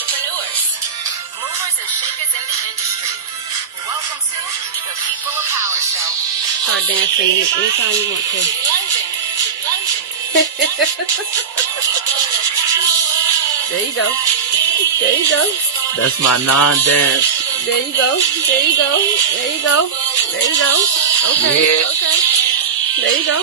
entrepreneurs, movers and shakers in the industry. Welcome to the People of Power Show. Start dancing anytime you want to. There you go. There you go. That's my non-dance. There you go. There you go. There you go. There you go. Okay. Yeah. Okay. There you go.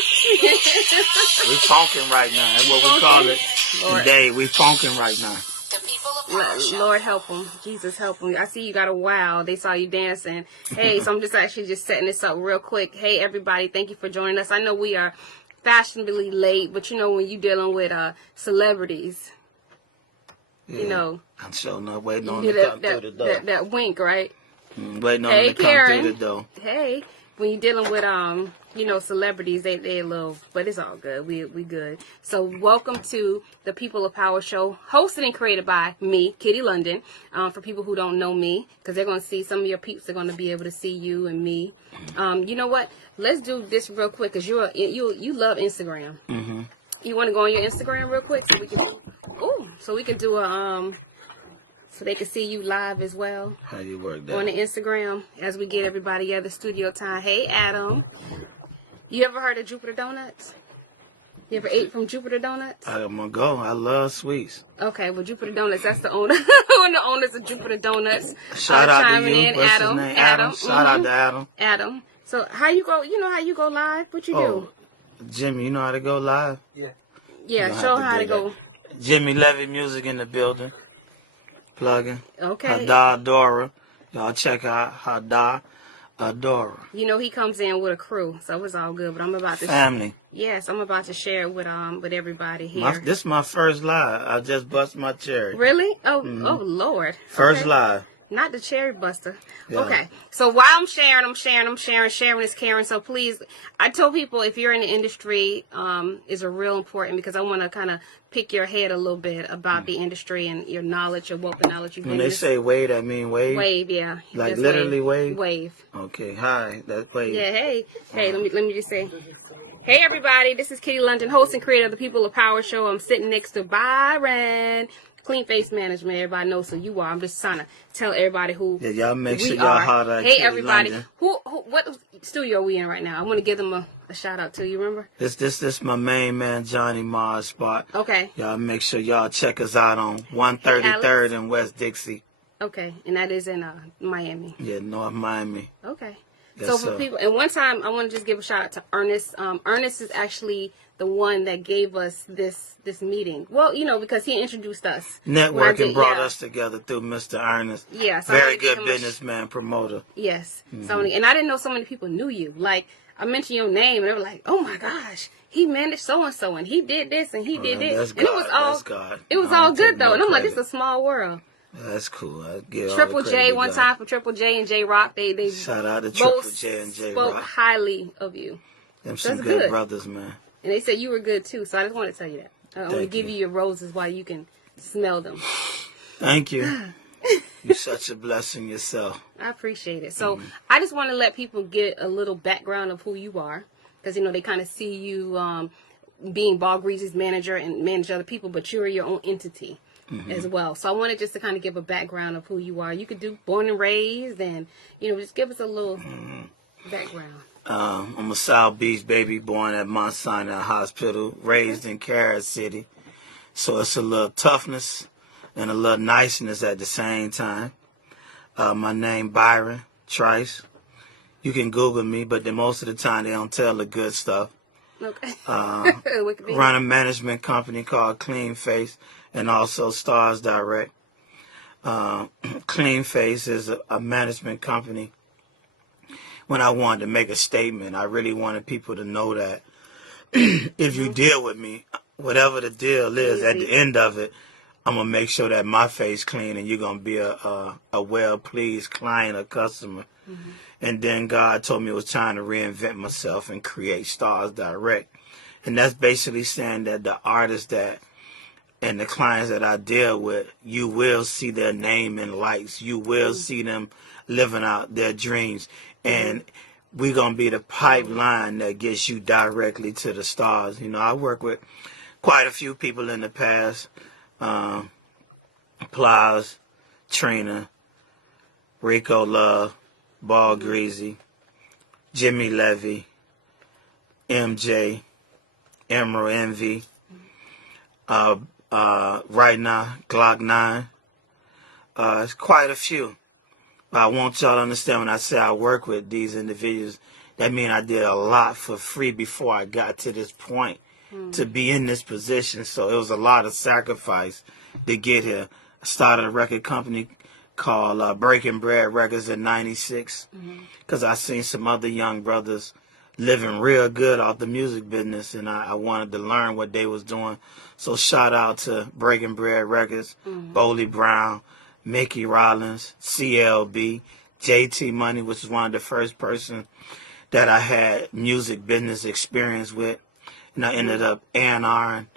We funking right now. That's what we call it. Lord. Today, we funking right now. The People of Power Show. Lord help them. Jesus help them. I see you got a wow. They saw you dancing. Hey, so I'm just actually just setting this up real quick. Hey, everybody. Thank you for joining us. I know we are fashionably late, but you know when you're dealing with celebrities, Yeah. you know. I'm sure not waiting on You them to come that, through the door. that wink, right? Waiting on Hey, them to Karen. come through the door. Hey, when you're dealing with you know, celebrities, they a little, but it's all good. We good. So welcome to the People of Power Show, hosted and created by me, Kitty London. For people who don't know me, because they're gonna see some of your peeps are gonna be able to see you and me. You know what? Let's do this real quick, because you love Instagram. Mm-hmm. You want to go on your Instagram real quick so we can do a so they can see you live as well. How you work that? On the Instagram as we get everybody at the studio time. Hey, Adam. You ever heard of Jupiter Donuts? You ever ate from Jupiter Donuts? I'm gonna go. I love sweets. Okay, well, Jupiter Donuts, that's the owner. One of the owners of Jupiter Donuts. Shout out to chiming you. in. What's Adam. his name? Adam. Shout out to Adam. Adam. So how you go? You know how you go live? What you do? Jimmy, you know how to go live? Yeah, You show have how to do go. that. Jimmy Levy Music in the building. Plugging. Okay. Hadar Dora. Y'all check out Hadar Adora. You know he comes in with a crew, so it's all good. But I'm about to Family. yes, I'm about to share it with everybody here. This is my first live. I just bust my cherry. Really? Oh, oh Lord. First Okay. live. Not the cherry buster. Yeah. Okay. So while I'm sharing is caring. So please, I tell people if you're in the industry, is a real important, because I want to kind of pick your head a little bit about the industry and your knowledge, your wealth of knowledge. When they say wave, that mean wave? Wave, yeah. Like That's literally wave? Wave. Okay, hi. That's wave. Yeah, hey. Let me just say. Hey everybody, this is Kitty London, host and creator of the People of Power Show. I'm sitting next to Byron. Clean Face Management, everybody knows who you are. I'm just trying to tell everybody who Yeah, y'all make sure we y'all are. holler at Hey Kitty everybody, London. what studio are we in right now? I want to give them a shout out to you. Remember? This my main man Johnny Mars spot. Okay. Y'all make sure y'all check us out on 133rd in West Dixie. Okay, and that is in Miami. Yeah, North Miami. Okay. Yes, So for sir. people, and one time I want to just give a shout out to Ernest. Ernest is actually the one that gave us this meeting. Well, you know, because he introduced us. Networking brought us together through Mr. Ernest. Yeah, so I very wanna give good him businessman, promoter. Yes. So many, and I didn't know so many people knew you. Like, I mentioned your name, and they were like, "Oh my gosh, he managed so and so, and he did this, and he did this." That's And it was God, all that's God. it was I all don't take good though. no And I'm like, credit. "This is a small world." That's cool. I give Triple all the J credit one to God. time for Triple J and J Rock. They Shout out to Triple J and J spoke Rock. highly of you, Them some That's good good. brothers, man. and they said you were good too. So I just want to tell you that. I'm gonna Thank give you. you your roses while you can smell them. Thank you. You're such a blessing yourself. I appreciate it. So I just want to let people get a little background of who you are, because you know they kind of see you being Ball Greasy's manager and manage other people, but you're your own entity as well. So I wanted just to kind of give a background of who you are. You could do born and raised, and you know just give us a little background. I'm a South Beach baby, born at Mount Sinai Hospital, raised in Carrot City. So it's a little toughness and a little niceness at the same time. My name Byron Trice. You can Google me, but then most of the time they don't tell the good stuff. Okay. Run a management company called Clean Face and also Stars Direct. Clean Face is a management company. When I wanted to make a statement, I really wanted people to know that if you deal with me, whatever the deal is, at the end of it, I'm going to make sure that my face clean and you're going to be a well-pleased client or customer. And then God told me it was time to reinvent myself and create Stars Direct. And that's basically saying that the artists that and the clients that I deal with, you will see their name in lights. You will see them living out their dreams. And we're going to be the pipeline that gets you directly to the stars. You know, I work with quite a few people in the past. Plies, Trina, Rico Love, Ball Greasy, Jimmy Levy, MJ, Emerald Envy, right now, Glock 9. It's quite a few. But I want y'all to understand when I say I work with these individuals, that means I did a lot for free before I got to this point to be in this position. So it was a lot of sacrifice to get here. I started a record company called Breaking Bread Records in '96 because I seen some other young brothers living real good off the music business, and I wanted to learn what they was doing. So shout out to Breaking Bread Records, Bowley Brown, Mickey Rollins, CLB, JT Money, which is one of the first persons that I had music business experience with. And I ended up A&R'ing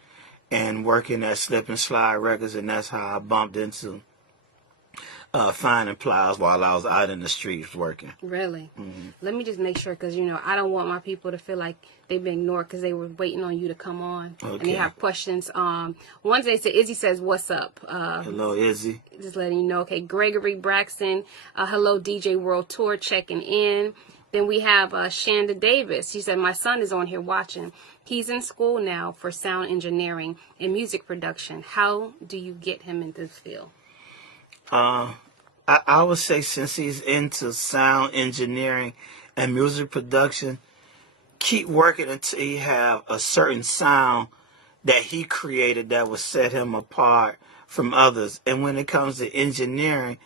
and working at Slip and Slide Records, and that's how I bumped into finding Plies while I was out in the streets working. Really? Let me just make sure, because, I don't want my people to feel like they've been ignored because they were waiting on you to come on. Okay. And they have questions. One day, Izzy says, what's up? Hello, Izzy. Just letting you know. Okay, Gregory Braxton. Hello, DJ World Tour, checking in. Then we have Shanda Davis. She said, my son is on here watching. He's in school now for sound engineering and music production. How do you get him in this field? I would say since he's into sound engineering and music production, keep working until you have a certain sound that he created that will set him apart from others. And when it comes to engineering,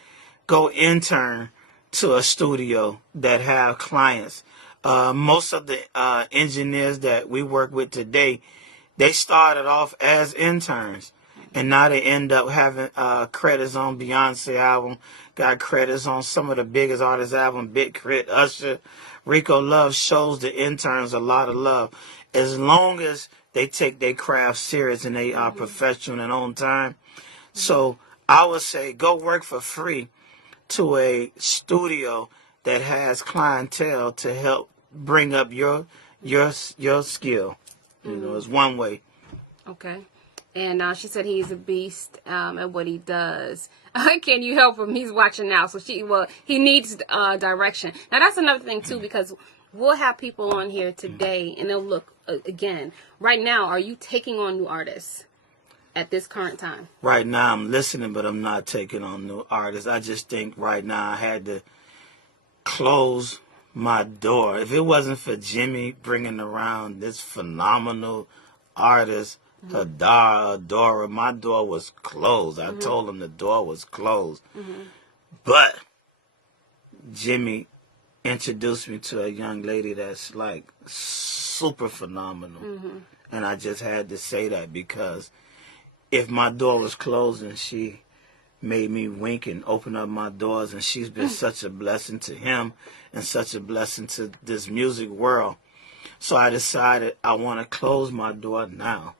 go intern to a studio that have clients. Most of the engineers that we work with today, they started off as interns. And now they end up having credits on Beyonce album, got credits on some of the biggest artists' album, Big Crit, Usher. Rico Love shows the interns a lot of love. As long as they take their craft serious and they are professional and on time. So I would say go work for free to a studio that has clientele to help bring up your skill. It's one way. Okay. And she said he's a beast at what he does. Can you help him? He's watching now. So he needs direction. Now that's another thing too, because we'll have people on here today and they'll look again. Right now, are you taking on new artists at this current time? Right now I'm listening, but I'm not taking on new artists. I just think right now I had to close my door. If it wasn't for Jimmy bringing around this phenomenal artist, Adora, my door was closed. I told him the door was closed. But Jimmy introduced me to a young lady that's like super phenomenal. And I just had to say that because if my door was closed and she made me wink and open up my doors, and she's been such a blessing to him and such a blessing to this music world. So I decided I want to close my door now.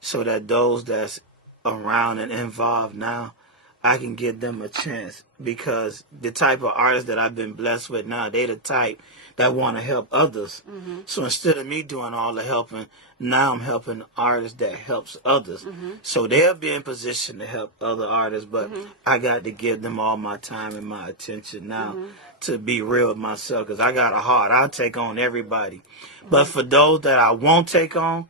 So that those that's around and involved now, I can give them a chance, because the type of artists that I've been blessed with now, they the type that want to help others. So instead of me doing all the helping, now I'm helping artists that helps others. So they'll be in position to help other artists, but I got to give them all my time and my attention now to be real with myself, because I got a heart. I'll take on everybody. But for those that I won't take on,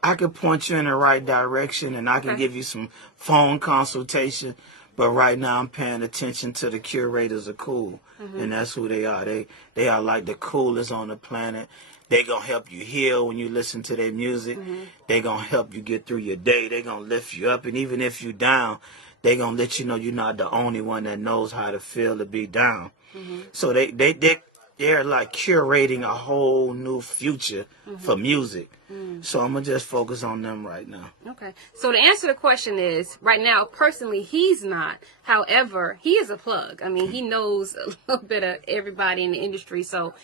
I can point you in the right direction, and I can give you some phone consultation. But right now I'm paying attention to the curators of cool, and that's who they are. They are like the coolest on the planet. They gonna help you heal when you listen to their music. They gonna help you get through your day. They gonna lift you up, and even if you down, they gonna let you know you're not the only one that knows how to feel to be down. So they're like curating a whole new future for music. So I'm going to just focus on them right now. Okay. So the answer to the question is, right now, personally, he's not. However, he is a plug. I mean, he knows a little bit of everybody in the industry. So,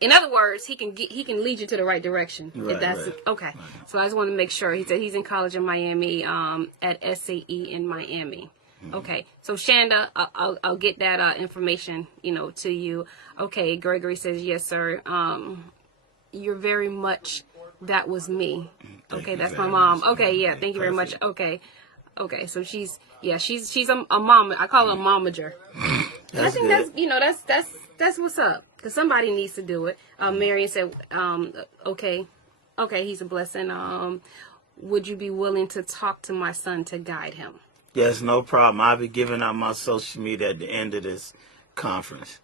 in other words, he can lead you to the right direction. Right, okay. Right. So I just want to make sure. He said he's in college in Miami, at SAE in Miami. Okay, so Shanda, I'll get that information, to you. Okay, Gregory says, yes, sir. You're very much, that was me. Okay, that's my mom. Okay, yeah, thank you very much. Okay. Okay, so she's a mama. I call her a momager. And I think good. that's what's up. Because somebody needs to do it. Marion said, okay, he's a blessing. Would you be willing to talk to my son to guide him? Yes, no problem. I'll be giving out my social media at the end of this conference.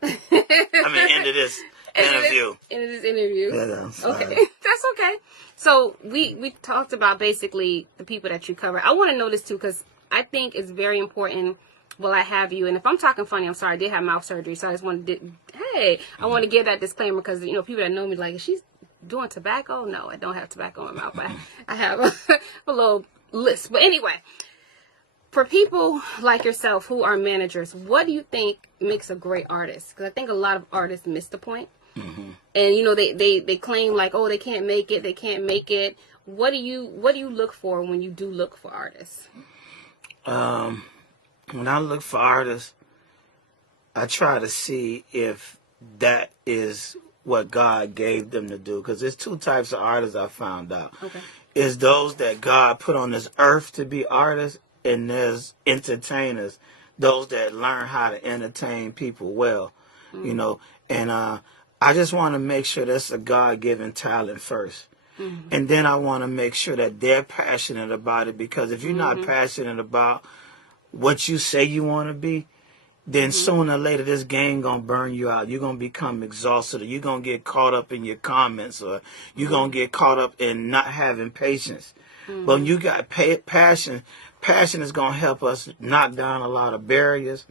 End of this interview. End of this interview. Yeah, okay, that's okay. So we talked about basically the people that you cover. I want to know this too because I think it's very important. Well, I have you, and if I'm talking funny, I'm sorry. I did have mouth surgery, so I just want to. I want to give that disclaimer because people that know me like, she's doing tobacco. No, I don't have tobacco in my mouth, but I have a little list. But anyway, for people like yourself who are managers, what do you think makes a great artist? Because I think a lot of artists miss the point. Mm-hmm. And they claim like, oh, they can't make it. What do you look for when you do look for artists? When I look for artists, I try to see if that is what God gave them to do. Because there's two types of artists I found out. Okay. Is those that God put on this earth to be artists, and there's entertainers, those that learn how to entertain people well, And I just want to make sure that's a God-given talent first. Mm-hmm. And then I want to make sure that they're passionate about it, because if you're not passionate about what you say you want to be, then sooner or later this game going to burn you out. You're going to become exhausted, or you're going to get caught up in your comments, or you're going to get caught up in not having patience. But when you got passion is going to help us knock down a lot of barriers.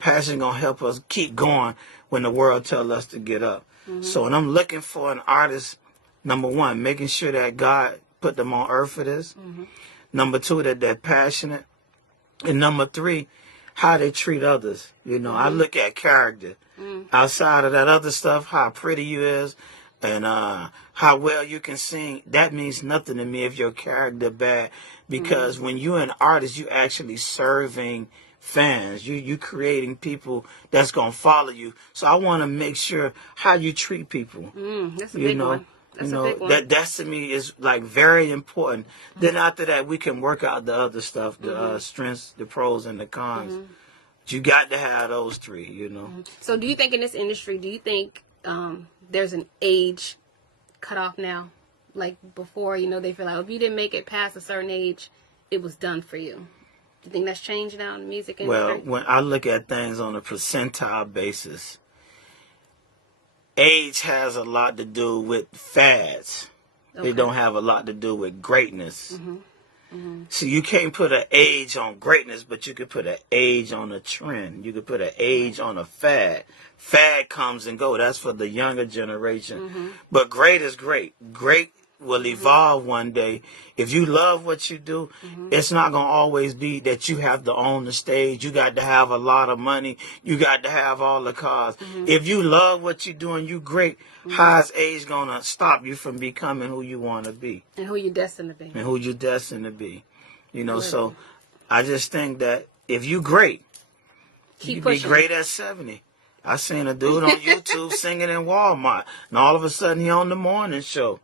Passion is going to help us keep going when the world tells us to get up. So when I'm looking for an artist, number one, making sure that God put them on earth for this. Number two, that they're passionate. And number three, how they treat others. I look at character. Outside of that other stuff, how pretty you is and how well you can sing, that means nothing to me if your character bad. Because when you're an artist, you actually serving fans. You creating people that's going to follow you. So I want to make sure how you treat people. That's a big one. That's a big one. That to me is like very important. Then after that, we can work out the other stuff, the strengths, the pros, and the cons. But you got to have those three, So do you think in this industry, there's an age cutoff now? Like before, they feel like if you didn't make it past a certain age, it was done for you. Do you think that's changed now in the music industry? Well, when I look at things on a percentile basis, age has a lot to do with fads. Okay. It don't have a lot to do with greatness. So you can't put an age on greatness, but you could put an age on a trend. You could put an age on a fad. Fad comes and go. That's for the younger generation. But great is great. Great will evolve one day. If you love what you do, it's not going to always be that you have to own the stage. You got to have a lot of money. You got to have all the cars. If you love what you do and you great, how is age going to stop you from becoming who you want to be? And who you're destined to be. And who you're destined to be. So I just think that if you great, you be great at 70. I seen a dude on YouTube singing in Walmart, and all of a sudden he on the morning show.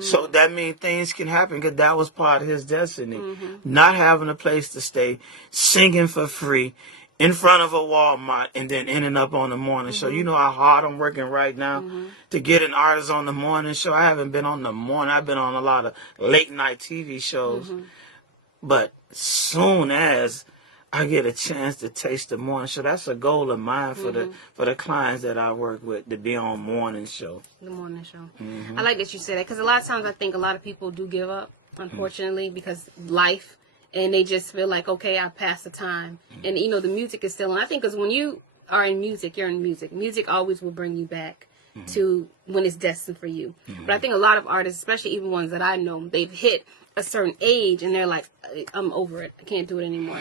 So that means things can happen, because that was part of his destiny. Not having a place to stay, singing for free in front of a Walmart, and then ending up on the morning show. You know how hard I'm working right now to get an artist on the morning show? I haven't been on the morning. I've been on a lot of late night TV shows. But soon as I get a chance to taste the morning show, that's a goal of mine for the clients that I work with, to be on morning show. The morning show. I like that you say that, because a lot of times I think a lot of people do give up, unfortunately, because life, and they just feel like, okay, I passed the time. And, the music is still on. I think because when you are in music, you're in music. Music always will bring you back to when it's destined for you. But I think a lot of artists, especially even ones that I know, they've hit a certain age and they're like, I'm over it. I can't do it anymore.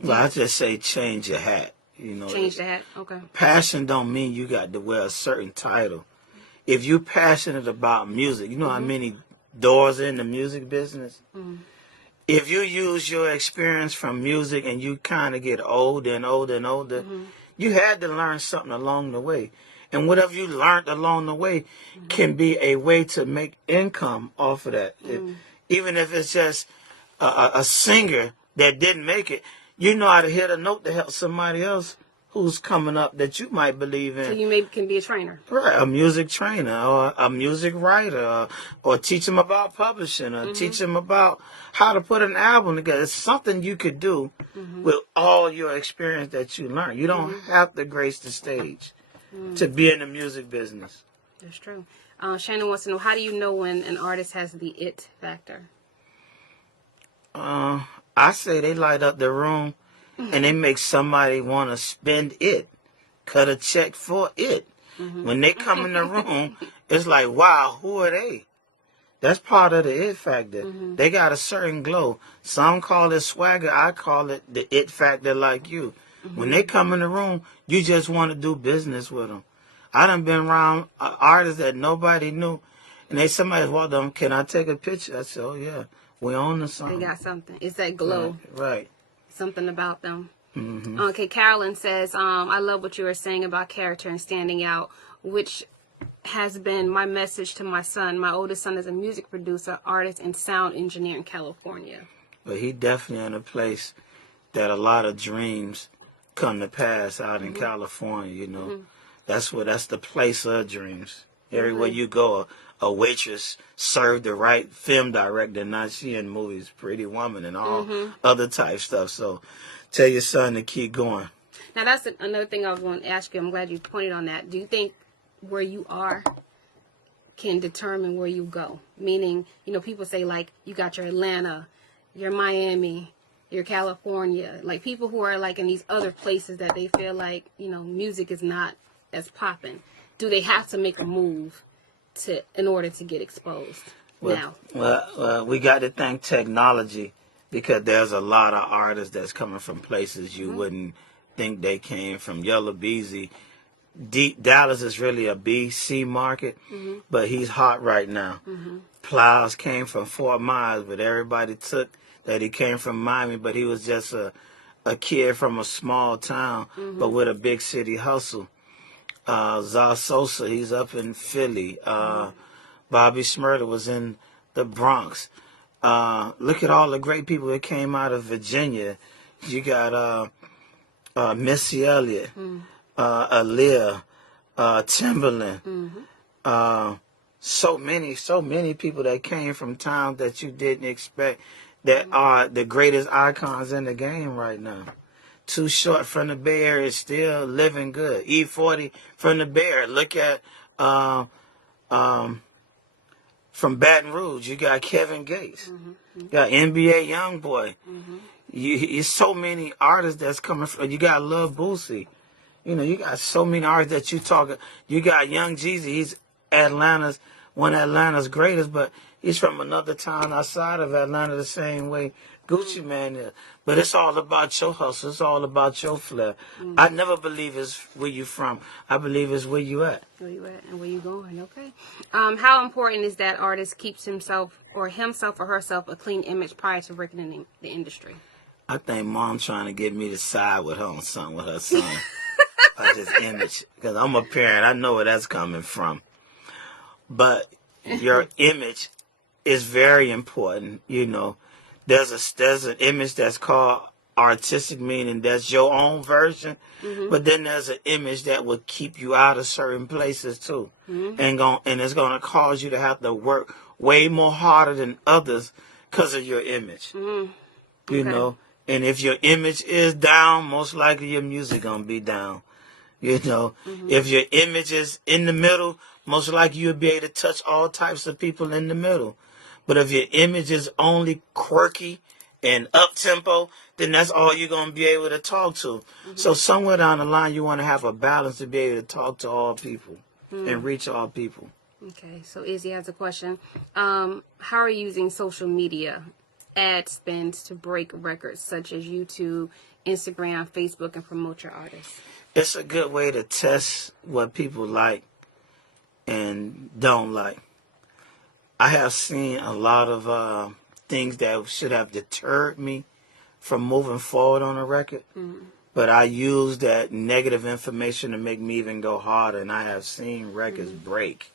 Well, I just say change your hat. Change the hat. Okay. Passion don't mean you got to wear a certain title. If you're passionate about music, you know how many doors in the music business? If you use your experience from music and you kind of get older and older and older, you had to learn something along the way. And whatever you learned along the way can be a way to make income off of that. Even if it's just a singer that didn't make it, you know how to hit a note to help somebody else who's coming up that you might believe in. So you maybe can be a trainer. Right, a music trainer or a music writer or teach them about publishing or teach them about how to put an album together. It's something you could do with all your experience that you learn. You don't have to grace the stage to be in the music business. That's true. Shannon wants to know, how do you know when an artist has the it factor? I say they light up the room and they make somebody want to spend it, cut a check for it. When they come in the room, it's like, wow, who are they? That's part of the it factor. They got a certain glow. Some call it swagger. I call it the it factor like you. When they come in the room, you just want to do business with them. I done been around artists that nobody knew, and somebody walked up, can I take a picture? I said, oh, yeah, we own the something. They got something. It's that glow. Right. Something about them. Okay, Carolyn says, I love what you were saying about character and standing out, which has been my message to my son. My oldest son is a music producer, artist, and sound engineer in California. But he definitely in a place that a lot of dreams come to pass out in California, you know. That's the place of dreams. Everywhere you go, a waitress served the right film director, not she in movies, Pretty Woman and all other type stuff. So tell your son to keep going. Now, that's another thing I was going to ask you. I'm glad you pointed on that. Do you think where you are can determine where you go? Meaning, you know, people say, like, you got your Atlanta, your Miami, your California. Like, people who are, like, in these other places that they feel like, you know, music is not as popping. Do they have to make a move in order to get exposed now? Well, we got to thank technology, because there's a lot of artists that's coming from places you wouldn't think they came from. Yellow Beezy, Dallas is really a B.C. market, but he's hot right now. Plows came from 4 miles, but everybody took that he came from Miami, but he was just a kid from a small town, but with a big city hustle. Za Sosa, he's up in Philly. Bobby Shmurda was in the Bronx. Look at all the great people that came out of Virginia. You got Missy Elliott, Aaliyah, Timberland. So many people that came from towns that you didn't expect that are the greatest icons in the game right now. Too Short from the Bay Area is still living good. E40 from the Bay Area. Look at from Baton Rouge, you got Kevin Gates. You got NBA Youngboy. You so many artists that's coming from. You got Lil Boosie. You know, you got so many artists that you talking. You got Young Jeezy. He's one of Atlanta's greatest, but he's from another town outside of Atlanta the same way Gucci Man is. But it's all about your hustle. It's all about your flair. I never believe it's where you from. I believe it's where you at. Where you at and where you going, okay. How important is that artist keeps himself or herself a clean image prior to working in the industry? I think Mom trying to get me to side with her on something with her son. About his image. Because I'm a parent. I know where that's coming from. But your image is very important, you know. There's an image that's called artistic, meaning that's your own version, but then there's an image that will keep you out of certain places too, and it's gonna cause you to have to work way more harder than others because of your image. You know, and if your image is down, most likely your music gonna be down. You know, if your image is in the middle, most likely you'll be able to touch all types of people in the middle. But if your image is only quirky and up-tempo, then that's all you're going to be able to talk to. So somewhere down the line, you want to have a balance to be able to talk to all people and reach all people. Okay, so Izzy has a question. How are you using social media ad spends to break records such as YouTube, Instagram, Facebook, and promote your artists? It's a good way to test what people like and don't like. I have seen a lot of things that should have deterred me from moving forward on a record, but I use that negative information to make me even go harder, and I have seen records break.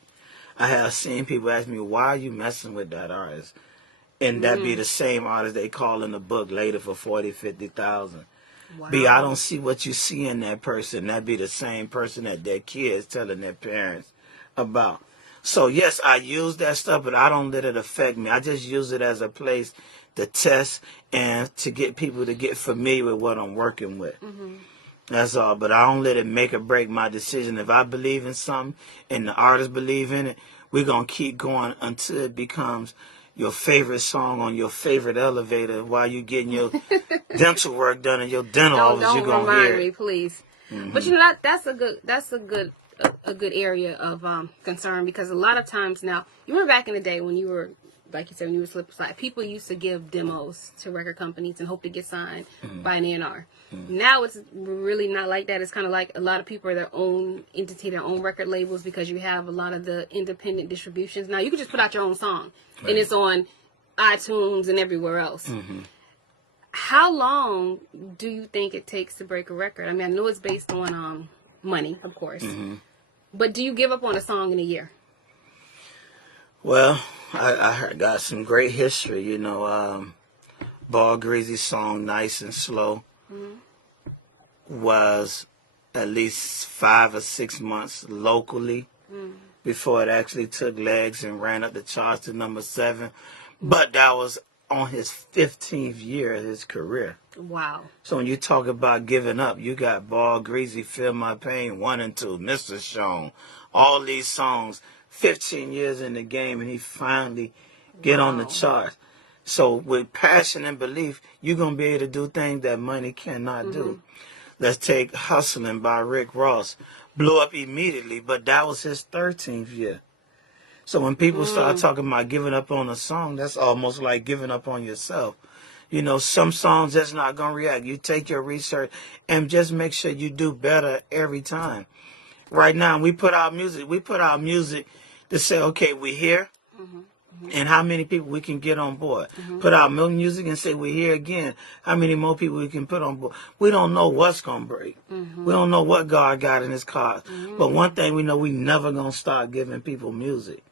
I have seen people ask me, why are you messing with that artist? And that be the same artist they call in the book later for 40, 50,000. Wow. B, I don't see what you see in that person. That be the same person that their kids telling their parents about. So yes, I use that stuff, but I don't let it affect me. I just use it as a place to test and to get people to get familiar with what I'm working with. That's all. But I don't let it make or break my decision. If I believe in something and the artists believe in it, we're going to keep going until it becomes your favorite song on your favorite elevator while you're getting your dental work done in your dental office. You're going to hear remind me, please. But you know, that's a good area of concern, because a lot of times now, you remember back in the day when you were, like you said, when you were slip aside, people used to give demos to record companies and hope to get signed by an A&R. Now it's really not like that. It's kind of like a lot of people are their own entity, their own record labels, because you have a lot of the independent distributions. Now you can just put out your own song, and it's on iTunes and everywhere else. How long do you think it takes to break a record? I mean, I know it's based on money, of course, but do you give up on a song in a year? Well, I got some great history, you know. Ball Greasy's song "Nice and Slow" was at least 5 or 6 months locally before it actually took legs and ran up the charts to number 7. But that was on his 15th year of his career. Wow. So when you talk about giving up, you got Ball Greasy, Feel My Pain, 1 and 2, Mr. Sean, all these songs, 15 years in the game, and he finally get on the charts. So with passion and belief, you're going to be able to do things that money cannot do. Let's take Hustling by Rick Ross. Blew up immediately, but that was his 13th year. So when people start talking about giving up on a song, that's almost like giving up on yourself. You know, some songs that's not going to react. You take your research and just make sure you do better every time. Right now, we put out music to say, okay, we're here. And how many people we can get on board. Put out more music and say we're here again. How many more people we can put on board. We don't know what's going to break. We don't know what God got in his cards. But one thing we know, we never going to stop giving people music.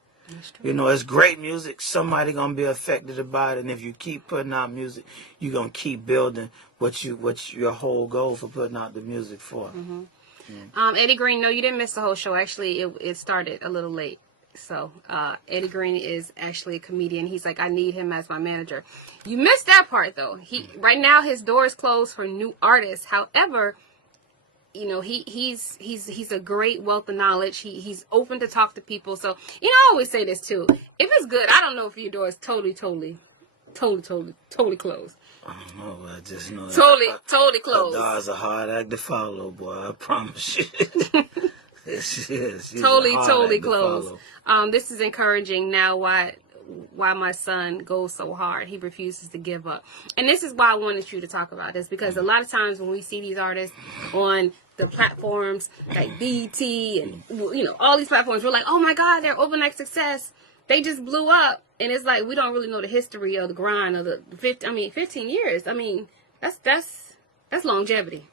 You know, it's great music. Somebody going to be affected by it. And if you keep putting out music, you're going to keep building what's your whole goal for putting out the music for. Eddie Green, no, you didn't miss the whole show. Actually, it started a little late. So Eddie Green is actually a comedian. He's like, I need him as my manager. You missed that part though. Right now his door is closed for new artists. However, you know, he's a great wealth of knowledge. He's open to talk to people. So, you know, I always say this too. If it's good, I don't know if your door is totally closed. I don't know. I just know Totally closed. That is a hard act to follow, boy. I promise you. Yes, totally closed. This is encouraging now why my son goes so hard. He refuses to give up. And this is why I wanted you to talk about this, because a lot of times when we see these artists on the platforms like BET and, you know, all these platforms, we're like, oh my God, they're overnight success. They just blew up. And it's like, we don't really know the history of the grind of the 15 years. I mean, that's longevity.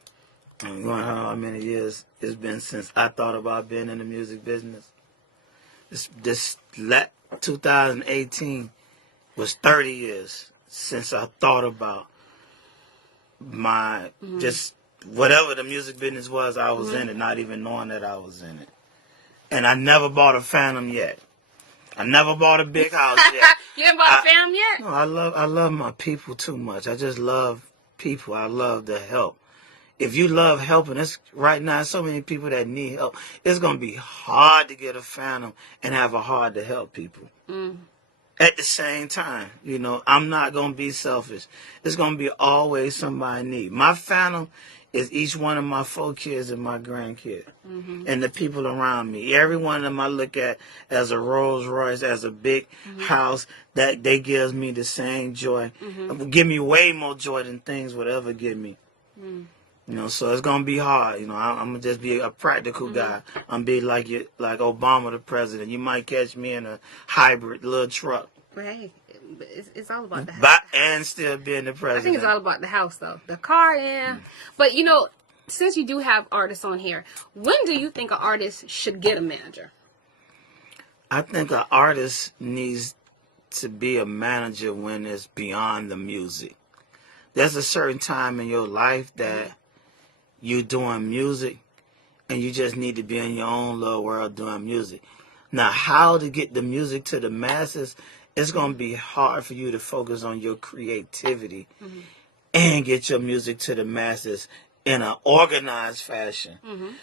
You know how many years it's been since I thought about being in the music business? This 2018 was 30 years since I thought about my just whatever the music business was, I was in it, not even knowing that I was in it. And I never bought a Phantom yet. I never bought a big house yet. You haven't bought a Phantom yet? No, I love my people too much. I just love people. I love the help. If you love helping, it's right now so many people that need help. It's going to be hard to get a Phantom and have a heart to help people. At the same time, you know, I'm not going to be selfish. It's going to be always somebody in need. My Phantom is each one of my 4 kids and my grandkid and the people around me. Every one of them I look at as a Rolls Royce, as a big house that they gives me the same joy. Give me way more joy than things would ever give me. You know, so it's gonna be hard. You know, I'm gonna just be a practical guy. I'm be like Obama, the president. You might catch me in a hybrid little truck. But hey, it's all about the house. And still being the president. I think it's all about the house, though. The car, yeah. But you know, since you do have artists on here, when do you think an artist should get a manager? I think an artist needs to be a manager when it's beyond the music. There's a certain time in your life that you're doing music and you just need to be in your own little world doing music. Now, how to get the music to the masses, it's going to be hard for you to focus on your creativity and get your music to the masses in an organized fashion.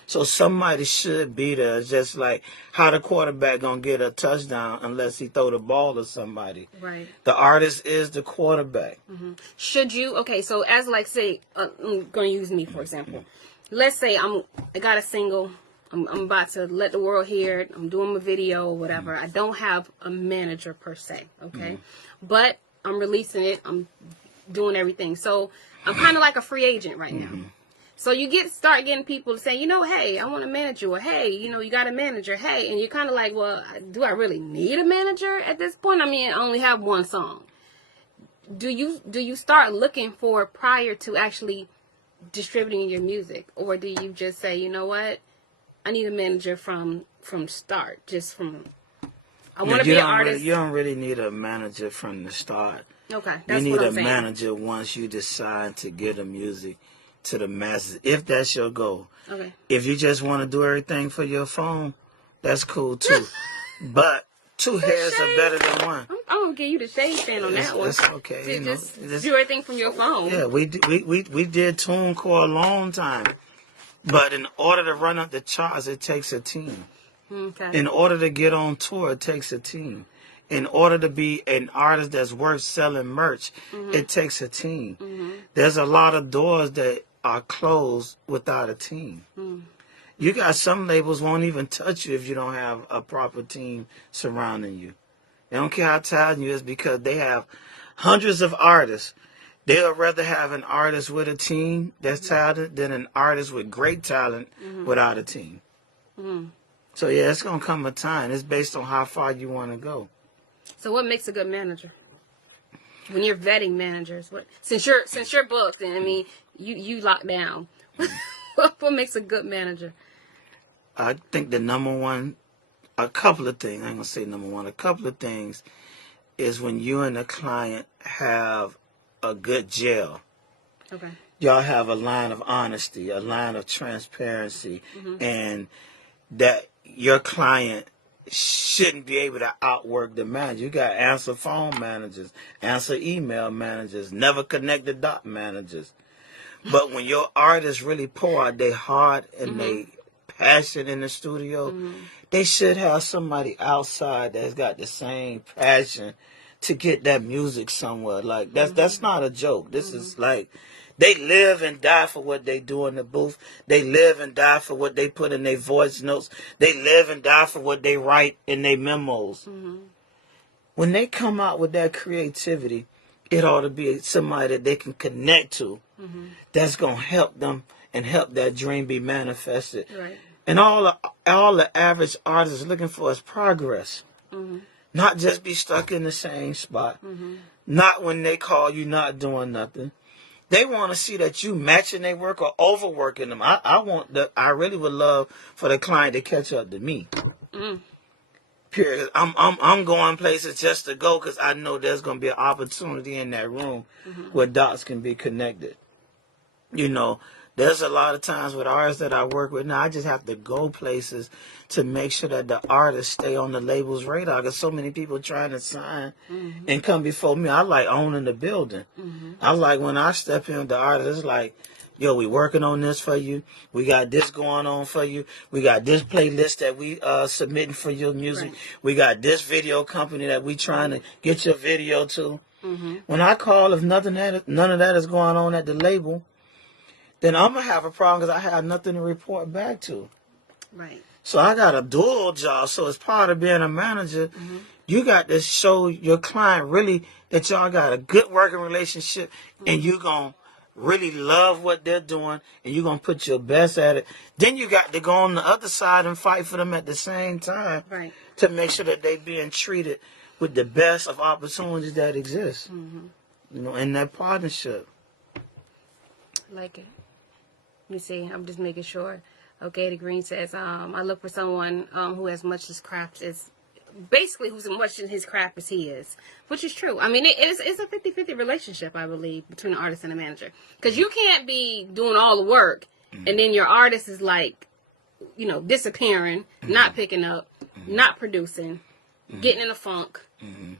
So somebody should be there. It's just like how the quarterback going to get a touchdown unless he throw the ball to somebody. Right. The artist is the quarterback. Should you, okay, so as like say, I'm going to use me for example. Let's say I got a single. I'm about to let the world hear it. I'm doing my video or whatever. I don't have a manager per se, okay? But I'm releasing it. I'm doing everything. So I'm kind of like a free agent right now. So you start getting people saying, you know, hey, I want a manager, or hey, you know, you got a manager, hey, and you're kind of like, well, do I really need a manager at this point? I mean, I only have one song. Do you start looking for prior to actually distributing your music, or do you just say, you know what, I need a manager from start, just from I want to be an artist. You don't really need a manager from the start. Okay, that's you need what I'm a saying. manager once you decide to get the music to the masses, if that's your goal. Okay. If you just want to do everything for your phone, that's cool too. But two heads are better than one. I'm gonna give you the shade stand on that one. It's okay. Just do everything from your phone. Yeah, we did TuneCore a long time, but in order to run up the charts, it takes a team. Okay. In order to get on tour, it takes a team. In order to be an artist that's worth selling merch, it takes a team. There's a lot of doors that are closed without a team. You got some labels won't even touch you if you don't have a proper team surrounding you. They don't care how talented you is because they have hundreds of artists. They'll rather have an artist with a team that's talented than an artist with great talent without a team. So yeah, it's gonna come a time. It's based on how far you want to go. So what makes a good manager? When you're vetting managers, since you're booked, and I mean you lock down, what makes a good manager? I think the number one, a couple of things. I ain't gonna say number one. A couple of things is when you and the client have a good gel. Okay. Y'all have a line of honesty, a line of transparency, and that your client shouldn't be able to outwork the manager. You got answer phone managers, answer email managers, never connect the dot managers. But when your artists really pour out their heart and they passion in the studio, they should have somebody outside that's got the same passion to get that music somewhere. Like that's not a joke. This is like they live and die for what they do in the booth. They live and die for what they put in their voice notes. They live and die for what they write in their memos. When they come out with that creativity, it ought to be somebody that they can connect to that's going to help them and help that dream be manifested. Right. And all the average artist is looking for is progress. Not just be stuck in the same spot. Not when they call you not doing nothing. They want to see that you matching their work or overworking them. I really would love for the client to catch up to me. Period. I'm going places just to go because I know there's going to be an opportunity in that room where dots can be connected. You know, there's a lot of times with artists that I work with now, I just have to go places to make sure that the artists stay on the label's radar because so many people trying to sign and come before me. I like owning the building. I like when I step in with the artist, it's like, yo, we working on this for you. We got this going on for you. We got this playlist that we submitting for your music. Right. We got this video company that we trying to get your video to. When I call, if none of that is going on at the label, then I'm going to have a problem because I have nothing to report back to. Right. So I got a dual job. So as part of being a manager, you got to show your client really that y'all got a good working relationship and you're going to really love what they're doing and you're going to put your best at it. Then you got to go on the other side and fight for them at the same time to make sure that they're being treated with the best of opportunities that exist. You know, in that partnership. Like it. Let me see. I'm just making sure. Okay, the Green says, I look for someone who has much as craft as basically who's as much in his craft as he is, which is true. I mean, it's a 50-50 relationship, I believe, between the artist and the manager. Because you can't be doing all the work, and then your artist is like, you know, disappearing, not picking up, not producing, getting in a funk.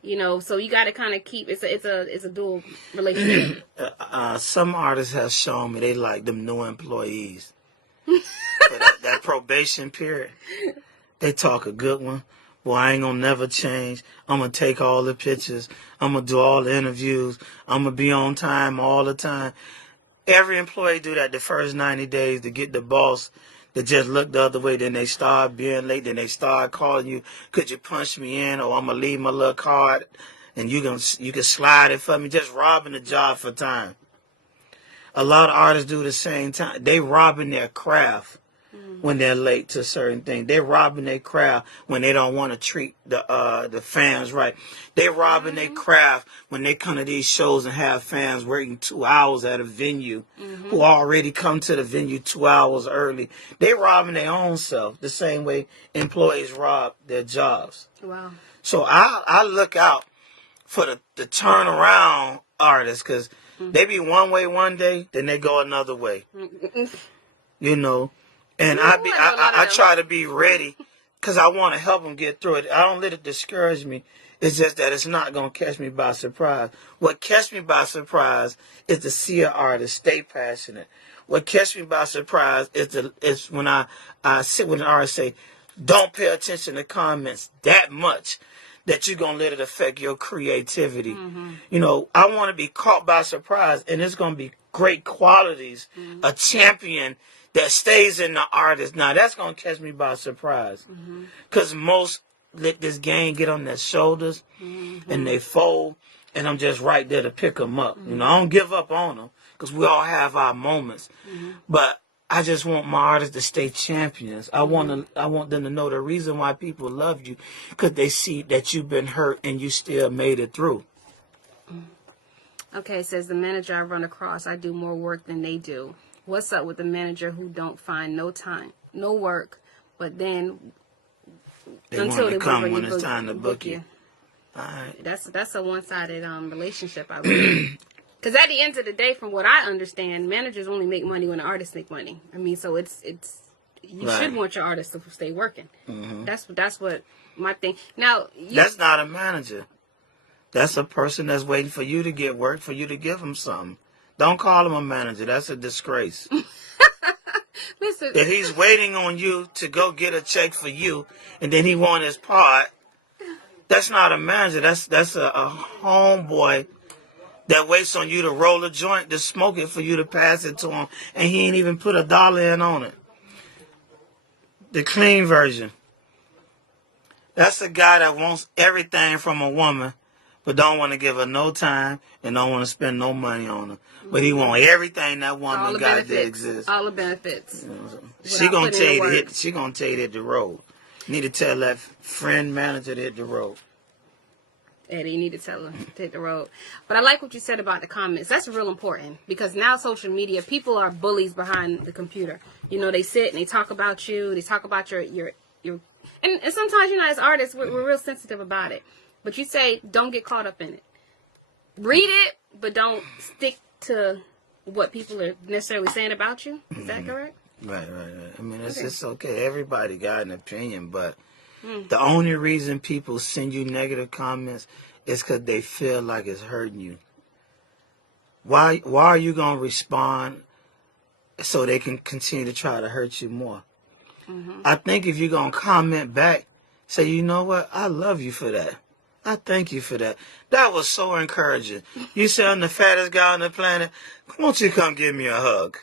You know, so you got to kind of keep it's a dual relationship. Some artists have shown me they like them new employees. For that probation period, they talk a good one. Boy, I ain't gonna never change. I'm gonna take all the pictures. I'm gonna do all the interviews. I'm gonna be on time all the time. Every employee do that the first 90 days to get the boss to just look the other way. Then they start being late. Then they start calling you, could you punch me in, or I'm gonna leave my little card and you can slide it for me. Just robbing the job for time. A lot of artists do the same time. They robbing their craft when they're late to certain things. They're robbing their craft when they don't want to treat the fans right. They're robbing their craft when they come to these shows and have fans waiting 2 hours at a venue who already come to the venue 2 hours early. They're robbing their own self the same way employees rob their jobs. Wow. So I look out for the turnaround artists, because they be one way one day, then they go another way. You know, and I try to be ready because I want to help them get through it. I don't let it discourage me. It's just that it's not going to catch me by surprise. What catch me by surprise is to see an artist stay passionate. What catch me by surprise is when I sit with an artist and say, don't pay attention to comments that much that you're going to let it affect your creativity. You know, I want to be caught by surprise, and it's going to be great qualities, a champion that stays in the artist. Now, that's going to catch me by surprise. Because most let this game get on their shoulders, and they fold, and I'm just right there to pick them up. You know, I don't give up on them, because we all have our moments. But I just want my artists to stay champions. I want them to know the reason why people love you, because they see that you've been hurt and you still made it through. Okay, it says the manager I run across, I do more work than they do. What's up with the manager who don't find no time, no work, but then they want to come when it's time to book you. All right. That's a one-sided relationship, I believe. Because at the end of the day, from what I understand, managers only make money when the artists make money. I mean, so it's you should want your artists to stay working. That's what my thing. Now that's not a manager. That's a person that's waiting for you to get work, for you to give them something. Don't call him a manager. That's a disgrace. Listen, if he's waiting on you to go get a check for you, and then he want his part, that's not a manager. That's a homeboy that waits on you to roll a joint, to smoke it for you to pass it to him, and he ain't even put $1 in on it. The clean version. That's a guy that wants everything from a woman, but don't want to give her no time and don't want to spend no money on her. But he want everything that woman got that exists. All the benefits. You know, she gonna tell you to hit. She gonna tell you to hit the road. You need to tell that friend manager to hit the road. Eddie, you need to tell her to hit the road. But I like what you said about the comments. That's real important, because now social media, people are bullies behind the computer. You know, they sit and they talk about you. They talk about your and sometimes, you know, as artists, we're real sensitive about it. But you say, don't get caught up in it. Read it, but don't stick to what people are necessarily saying about you. Is that correct? Right. I mean, it's okay. Everybody got an opinion, but the only reason people send you negative comments is because they feel like it's hurting you. Why are you going to respond so they can continue to try to hurt you more? I think if you're going to comment back, say, you know what? I love you for that. I thank you for that. That was so encouraging. You say I'm the fattest guy on the planet. Won't you come give me a hug?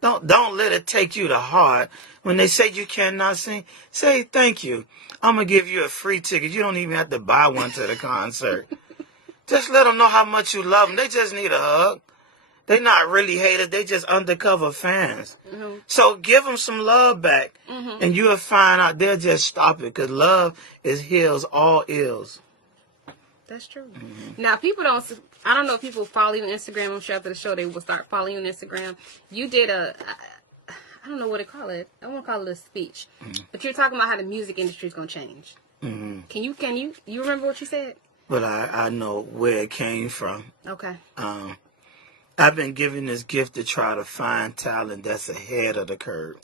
Don't let it take you to heart. When they say you cannot sing, say thank you. I'm going to give you a free ticket. You don't even have to buy one to the concert. Just let them know how much you love them. They just need a hug. They're not really haters. They just undercover fans. So give them some love back, and you'll find out they'll just stop it, because love heals all ills. That's true. Now, people don't... I don't know if people follow you on Instagram. I'm sure after the show they will start following you on Instagram. You did I don't know what to call it. I won't call it a speech. But you're talking about how the music industry is going to change. Mm-hmm. Can you remember what you said? But I know where it came from. Okay. I've been given this gift to try to find talent that's ahead of the curve,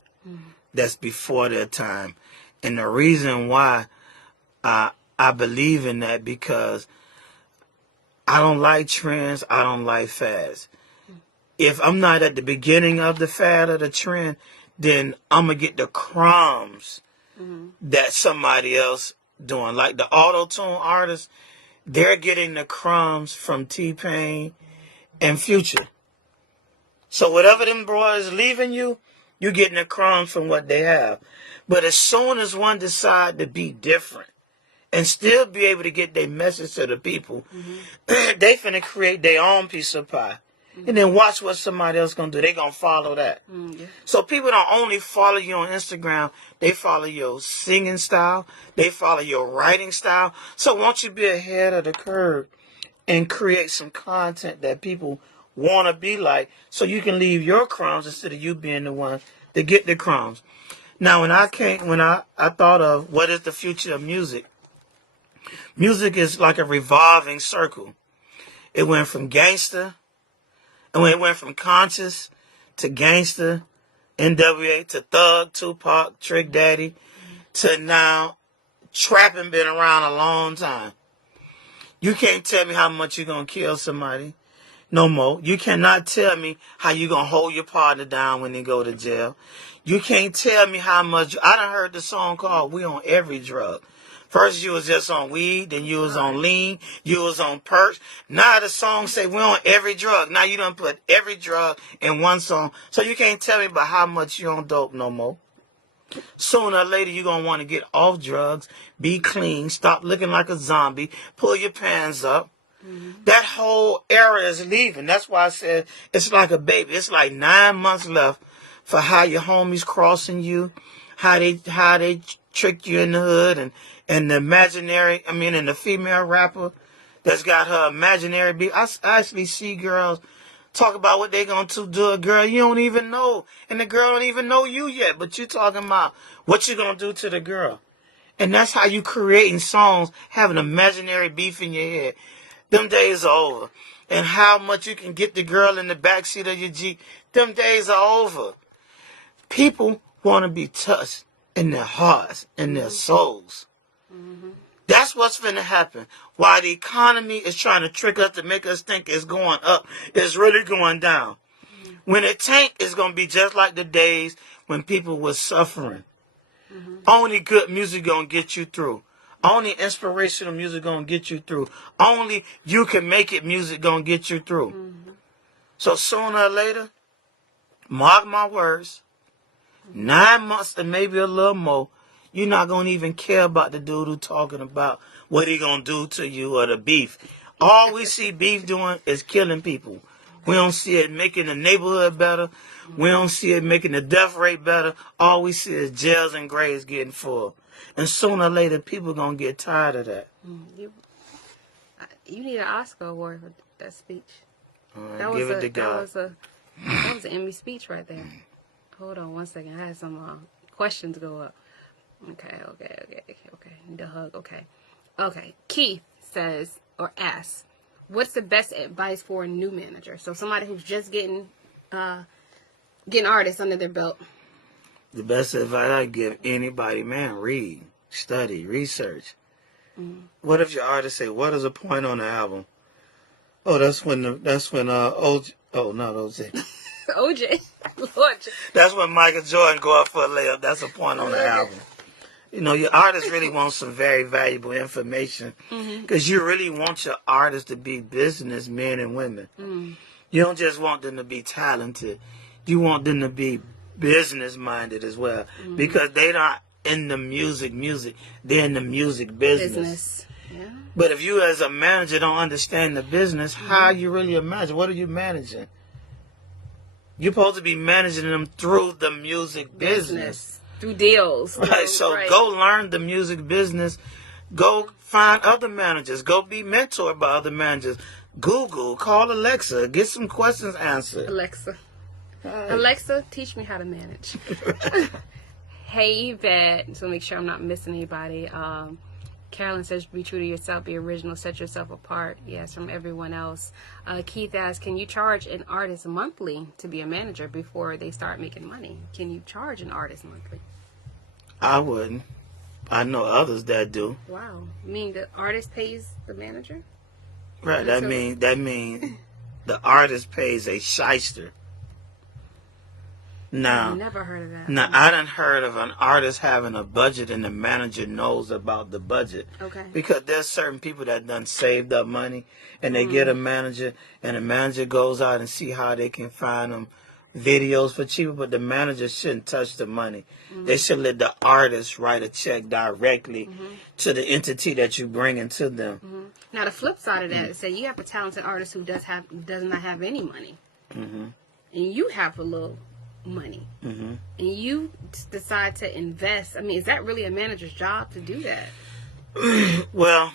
that's before their time. And the reason why I believe in that, because I don't like trends, I don't like fads. If I'm not at the beginning of the fad or the trend, then I'm going to get the crumbs that somebody else doing. Like the auto-tune artists, they're getting the crumbs from T-Pain and Future. So whatever them boys leaving you, you're getting the crumbs from what they have. But as soon as one decide to be different and still be able to get their message to the people, they finna create their own piece of pie. And then watch what somebody else gonna do. They gonna follow that. Yeah. So people don't only follow you on Instagram, they follow your singing style, they follow your writing style. So won't you be ahead of the curve and create some content that people want to be like, so you can leave your crumbs instead of you being the one to get the crumbs. Now, when I thought of what is the future of music, music is like a revolving circle. It went from gangster, and it went from conscious to gangster, NWA, to Thug, Tupac, Trick Daddy, to now trapping been around a long time. You can't tell me how much you're going to kill somebody no more. You cannot tell me how you're going to hold your partner down when they go to jail. You can't tell me how much. I done heard the song called We on Every Drug. First you was just on weed, then you was on lean, you was on perks. Now the song say we on every drug. Now you done put every drug in one song. So you can't tell me about how much you on dope no more. Sooner or later, you're going to want to get off drugs, be clean, stop looking like a zombie, pull your pants up. That whole era is leaving. That's why I said it's like a baby. It's like 9 months left for how your homies crossing you, how they trick you in the hood, and the imaginary, and the female rapper that's got her imaginary beat. I actually see girls talk about what they going to do a girl you don't even know. And the girl don't even know you yet. But you talking about what you going to do to the girl. And that's how you creating songs, having imaginary beef in your head. Them days are over. And how much you can get the girl in the backseat of your Jeep. Them days are over. People want to be touched in their hearts, in their souls. That's what's going to happen. While the economy is trying to trick us to make us think it's going up, it's really going down. When it tank, it's going to be just like the days when people were suffering. Only good music going to get you through. Only inspirational music going to get you through. Only you can make it music going to get you through. So sooner or later, mark my words, 9 months and maybe a little more, you're not going to even care about the dude who talking about what he going to do to you or the beef. All we see beef doing is killing people. We don't see it making the neighborhood better. We don't see it making the death rate better. All we see is jails and graves getting full. And sooner or later, people are going to get tired of that. You need an Oscar award for that speech. Give it to God. That was an Emmy speech right there. Hold on 1 second. I had some questions go up. Okay. Need a hug. Okay. Keith says or asks, what's the best advice for a new manager? So somebody who's just getting artists under their belt. The best advice I give anybody, man, read, study, research. What if your artist say, what is the point on the album? Oh, that's when OJ. Oh, not OJ. OJ. Lord. That's when Michael Jordan go up for a layup. That's a point on the album. You know, your artist really wants some very valuable information because you really want your artists to be businessmen and women. You don't just want them to be talented. You want them to be business-minded as well because they're not in the music. They're in the music business. Yeah. But if you as a manager don't understand the business, how you really manage? What are you managing? You're supposed to be managing them through the music business. Through deals. Right, go learn the music business. Go find other managers. Go be mentored by other managers. Google, call Alexa, get some questions answered. Alexa. Right. Alexa, teach me how to manage. Hey, Yvette. So make sure I'm not missing anybody. Carolyn says, be true to yourself, be original, set yourself apart, yes, from everyone else. Keith asks, can you charge an artist monthly to be a manager before they start making money? Can you charge an artist monthly? I wouldn't. I know others that do. Wow. You mean the artist pays the manager? Right. That mean the artist pays a shyster. Now, I've never heard of that. Now, I done heard of an artist having a budget and the manager knows about the budget. Okay. Because there's certain people that done saved up money and they get a manager and the manager goes out and see how they can find them videos for cheaper, but the manager shouldn't touch the money. They should let the artist write a check directly to the entity that you bring into them. Now, the flip side of that is that you have a talented artist who does not have any money. And you have a little money. And you decide to invest. I mean, is that really a manager's job to do that? Well,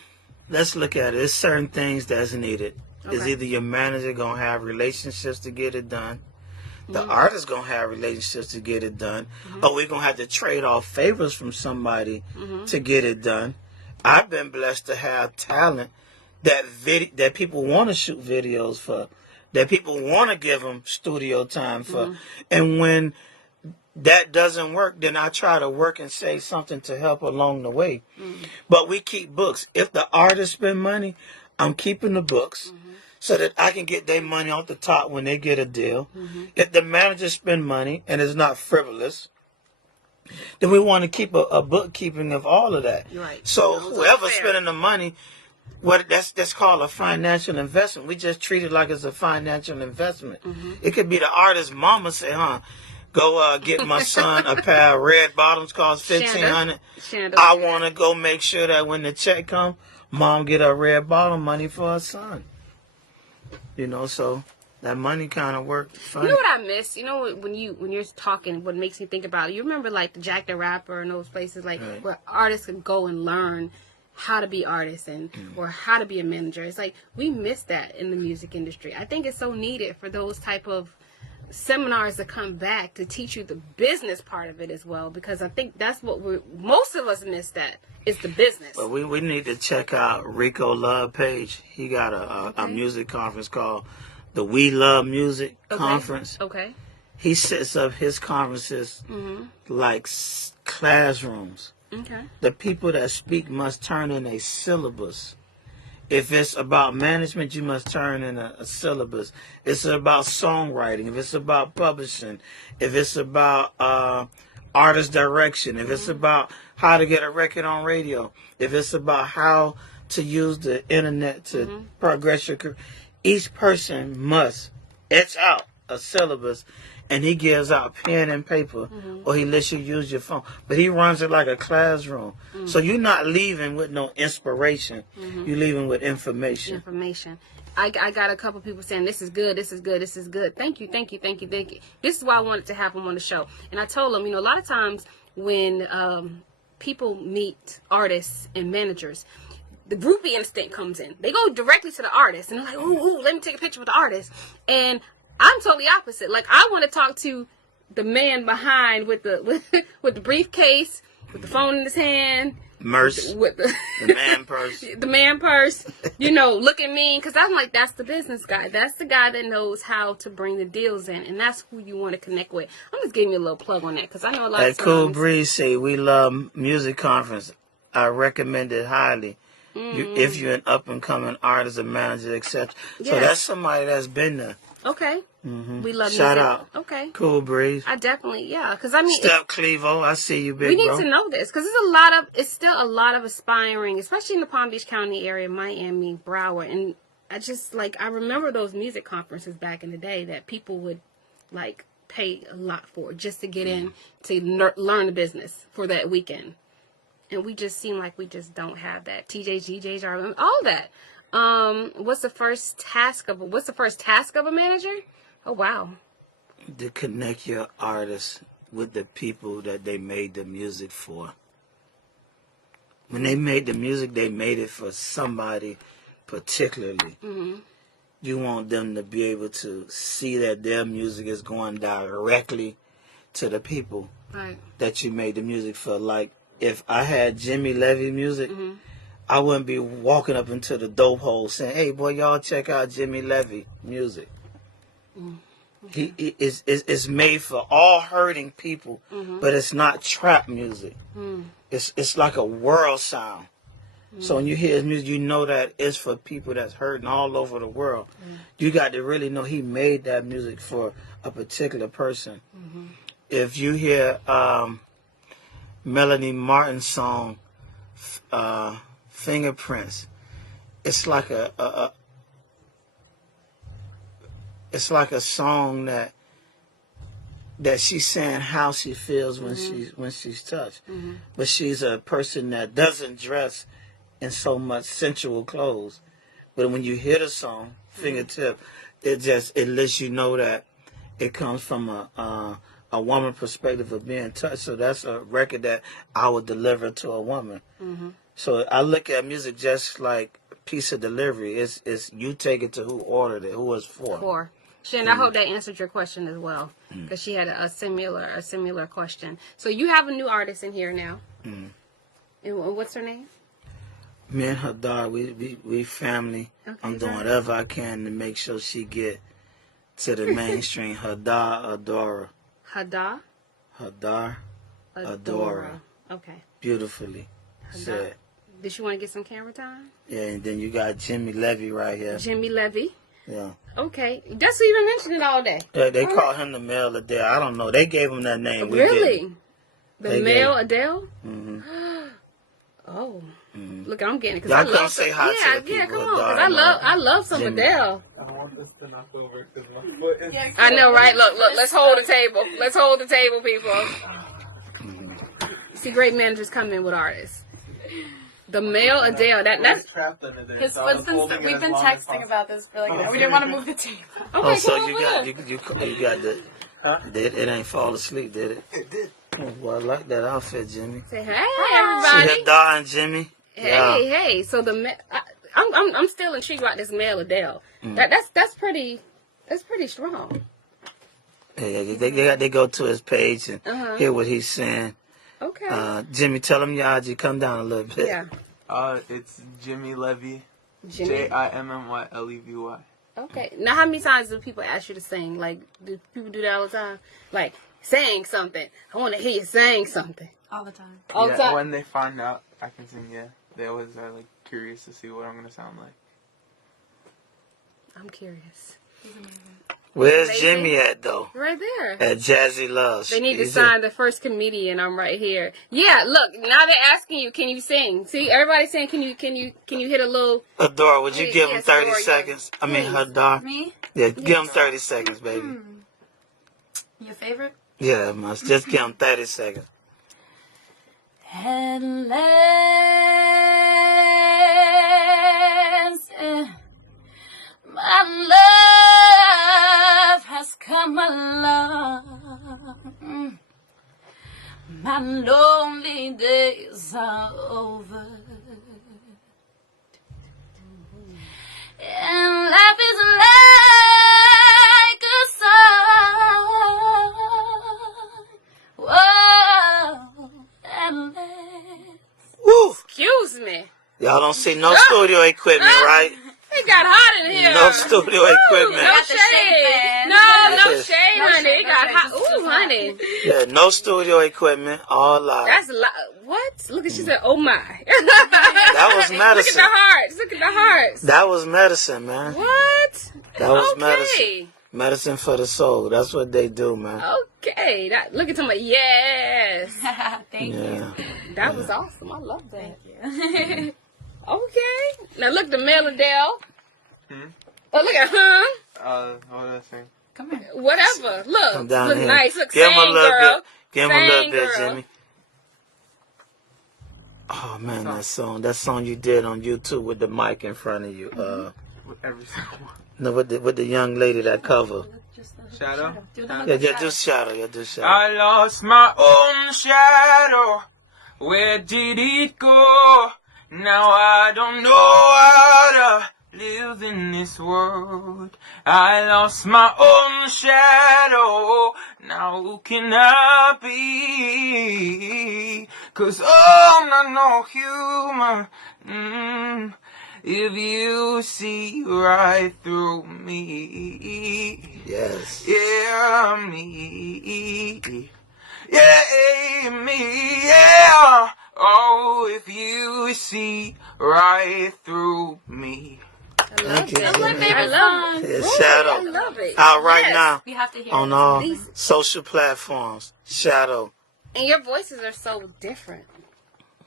let's look at it. There's certain things that's needed. Okay. It's either your manager going to have relationships to get it done, the artist going to have relationships to get it done, or we're going to have to trade off favors from somebody to get it done. I've been blessed to have talent that people want to shoot videos for, that people want to give them studio time for. And when that doesn't work, then I try to work and say something to help along the way. But we keep books. If the artists spend money, I'm keeping the books so that I can get their money off the top when they get a deal. If the manager spend money and it's not frivolous, then we want to keep a bookkeeping of all of that. Right. So Those are whoever's fair. spending the money, that's called a financial investment. We just treat it like it's a financial investment. It could be the artist's mama say, go get my son a pair of red bottoms, cost $1,500. I want to go make sure that when the check comes, mom get her red bottom money for her son. You know, so that money kind of worked funny. You know what I miss? You know when you're talking, what makes me think about it? You remember like the Jack the Rapper and those places like where artists could go and learn how to be artists and or how to be a manager. It's like we miss that in the music industry. I think it's so needed for those type of seminars to come back to teach you the business part of it as well, because I think that's what most of us miss, that is the business. But we need to check out Rico Love page. He got a music conference called the We Love Music Conference. Okay. He sets up his conferences like classrooms. Okay. The people that speak must turn in a syllabus. If it's about management, you must turn in a syllabus. It's about songwriting. If it's about publishing. If it's about artist direction. If it's about how to get a record on radio. If it's about how to use the internet to progress your career. Each person must etch out a syllabus, and he gives out pen and paper, or he lets you use your phone. But he runs it like a classroom. So you're not leaving with no inspiration. You're leaving with information. I got a couple people saying, this is good, this is good, this is good. Thank you. This is why I wanted to have him on the show. And I told him, a lot of times when people meet artists and managers, the groupie instinct comes in. They go directly to the artist, and they're like, ooh, let me take a picture with the artist. And I'm totally opposite. Like, I want to talk to the man behind with the with the briefcase, with the phone in his hand, with the man purse, the man purse. Looking mean, because I'm like, that's the business guy. That's the guy that knows how to bring the deals in, and that's who you want to connect with. I'm just giving you a little plug on that, because I know a lot of times. Cool Breeze say, We Love Music Conference. I recommend it highly. If you're an up and coming artist or manager, etc. Yes. So that's somebody that's been there. Okay. We love Shout music. out. Okay. Cool Breeze. I definitely, because Step Clevo, I see you, big we need bro. to know this, because it's still a lot of aspiring, especially in the Palm Beach County area, Miami, Broward, and I remember those music conferences back in the day that people would pay a lot for just to get in to learn the business for that weekend. And we just seem like we just don't have that. TJs, GJs, all that. What's the first task of a manager? Oh, wow. To connect your artists with the people that they made the music for. When they made the music, they made it for somebody particularly. You want them to be able to see that their music is going directly to the people that you made the music for. Like, if I had Jimmy Levy music, I wouldn't be walking up into the dope hole saying, "Hey, boy, y'all check out Jimmy Levy music." He is made for all hurting people, but it's not trap music. It's like a world sound. So when you hear his music, you know that it's for people that's hurting all over the world. You got to really know he made that music for a particular person. If you hear Melanie Martin's song, Fingerprints, it's like it's like a song that she's saying how she feels when she's touched. But she's a person that doesn't dress in so much sensual clothes. But when you hear the song, Fingertip, it lets you know that it comes from a woman perspective of being touched. So that's a record that I would deliver to a woman. So I look at music just like a piece of delivery. It's you take it to who ordered it, who it's for. Shannon, I hope that answered your question as well, because she had a similar question. So you have a new artist in here now. And what's her name? Me and Hadar, we family. Okay, I'm doing whatever I can to make sure she get to the mainstream. Hadar Adora. Hadar Adora. Okay. Beautifully said. Did you want to get some camera time? Yeah, and then you got Jimmy Levy right here. Jimmy Levy. Yeah. Okay. That's who you've been mentioning all day. Yeah, they call him the male Adele. I don't know. They gave him that name. Really? The male Adele? Oh. Look, I'm getting it because Y'all I come love. say hi to the people. Yeah, come on, because I love some Jimmy. Adele. I want this to knock over because my foot is... I know, right? Look, let's hold the table. Let's hold the table, people. See, great managers come in with artists. The male Adele, that's trapped under there. His so I was foot's been. holding it We've as been long as texting about this for like. We didn't want to move the table. Oh, so come you on, got look. you got the. It ain't fall asleep, did it? It did. Oh, well, I like that outfit, Jimmy. Say hey, See everybody. Hadar and Jimmy. Hey. So I'm still intrigued about this male Adele. That's pretty strong. Yeah, they go to his page and hear what he's saying. Okay. Jimmy, tell him your IG. Come down a little bit. Yeah. It's Jimmy Levy. Jimmy. JIMMYLEVY. Okay. Now, how many times do people ask you to sing? Like, do people do that all the time? Like, saying something. I want to hear you saying something. All the time. All the time. When they find out I can sing, they always are like curious to see what I'm gonna sound like. I'm curious. Where's Amazing. Jimmy at, though? Right there. At Jazzy Loves. They need to sign the first comedian. I'm right here. Yeah, look. Now they're asking you, can you sing? See, everybody's saying, can you hit a little? Adora, would you Please, give him yes, 30 Adora, seconds? I mean, Please. Hadar. Me? Yeah, give him 30 seconds, baby. Your favorite? Yeah, must just give him 30 seconds. At last, my love has come along. My lonely days are over. And life is like a song. Whoa, at last. Woo! Excuse me. Y'all don't see no studio equipment, right? It got hot in here. No studio equipment. No got the shade shade. fan. No Yes. shade, No honey. shade, It got no hot. shade. Ooh, honey. Yeah, no studio equipment, all live. That's what? Look at she said, oh my. That was Look at medicine. the hearts. Look at the hearts. That was medicine, man. What? That was Okay. medicine. Medicine for the soul. That's what they do, man. Okay. Look at somebody. Yes. Thank you. Yeah. That was awesome. I love that. Thank you. Okay. Now look, the male Adele. Hmm? Oh, look at What did I say? Come here. whatever. Look. Come down Look here. nice. Look, Give him a sing, little girl. bit. Give him a little Sing, bit, girl. Jimmy. Oh man, that song you did on YouTube with the mic in front of you. With every single one. No, with the young lady that cover. Shadow? Yeah, just shadow. Yeah, just shadow. I lost my own shadow. Where did it go? Now I don't know how to live in this world. I lost my own shadow. Now who can I be? 'Cause I'm not no human. If you see right through me. Yes. Yeah, me. Yeah, me. Yeah. Oh, if you see right through me. I love Thank you. it. That's my I favorite love song. it. Yeah, Really, Shadow. I love it. Out right Yes. now We have to hear on it. all These- social platforms. Shadow. And your voices are so different.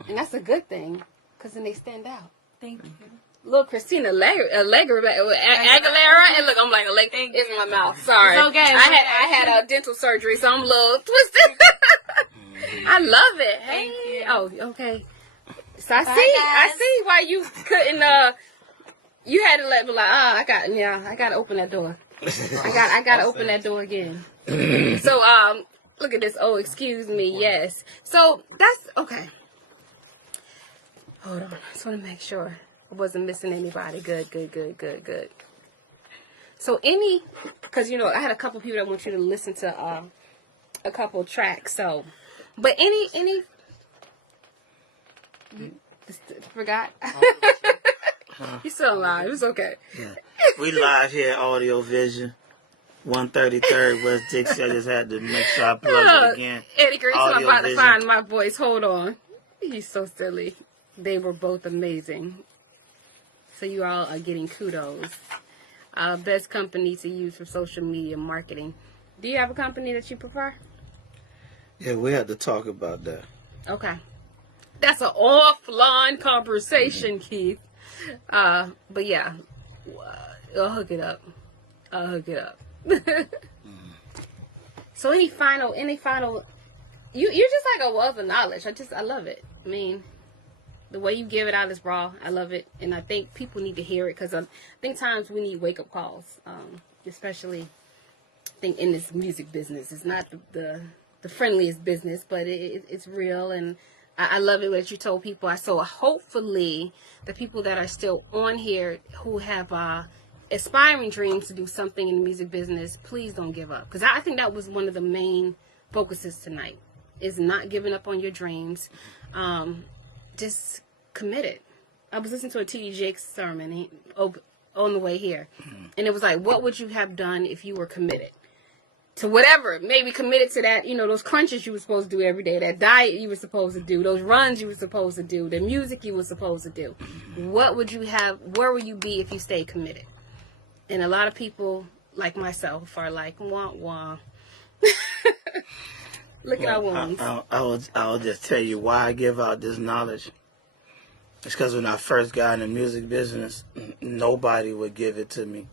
And that's a good thing, because then they stand out. Thank you. Little Christina Aguilera, and look, I'm like, it's in my mouth. Sorry. It's okay. I had a dental surgery, so I'm a little twisted. I love it. Hey. Thank you. Oh, okay. So I Bye, see guys. why you couldn't, you had to let me like, I gotta open that door. I gotta open that door again. So, look at this. Oh, excuse me. Yes. So that's okay. Hold on. I just want to make sure I wasn't missing anybody. Good. So because I had a couple people that want you to listen to a couple tracks. So, but any forgot. You still alive. It's okay. Yeah. We live here at Audio Vision. 133rd West Dixie. I just had to make sure I plug it again. Eddie Grace, I'm Audio about to Vision. find my voice. Hold on. He's so silly. They were both amazing. So you all are getting kudos. Best company to use for social media marketing. Do you have a company that you prefer? Yeah, we had to talk about that. Okay. That's an offline conversation, Keith. But yeah, I'll hook it up. So any final, you're just like a wealth of knowledge. I love it. I mean, the way you give it out is raw. I love it. And I think people need to hear it, because I think times we need wake up calls, especially I think in this music business. It's not the friendliest business, but it's real. And I love it what you told people. So hopefully the people that are still on here who have aspiring dreams to do something in the music business, please don't give up. Because I think that was one of the main focuses tonight, is not giving up on your dreams. Just commit it. I was listening to a T.D. Jakes sermon on the way here. And it was like, what would you have done if you were committed to whatever? Maybe committed to that, those crunches you were supposed to do every day, that diet you were supposed to do, those runs you were supposed to do, the music you were supposed to do. What would you have, where would you be if you stayed committed? And a lot of people, like myself, are like, wah, wah. Look at our wounds. I'll just tell you why I give out this knowledge. It's because when I first got in the music business, nobody would give it to me.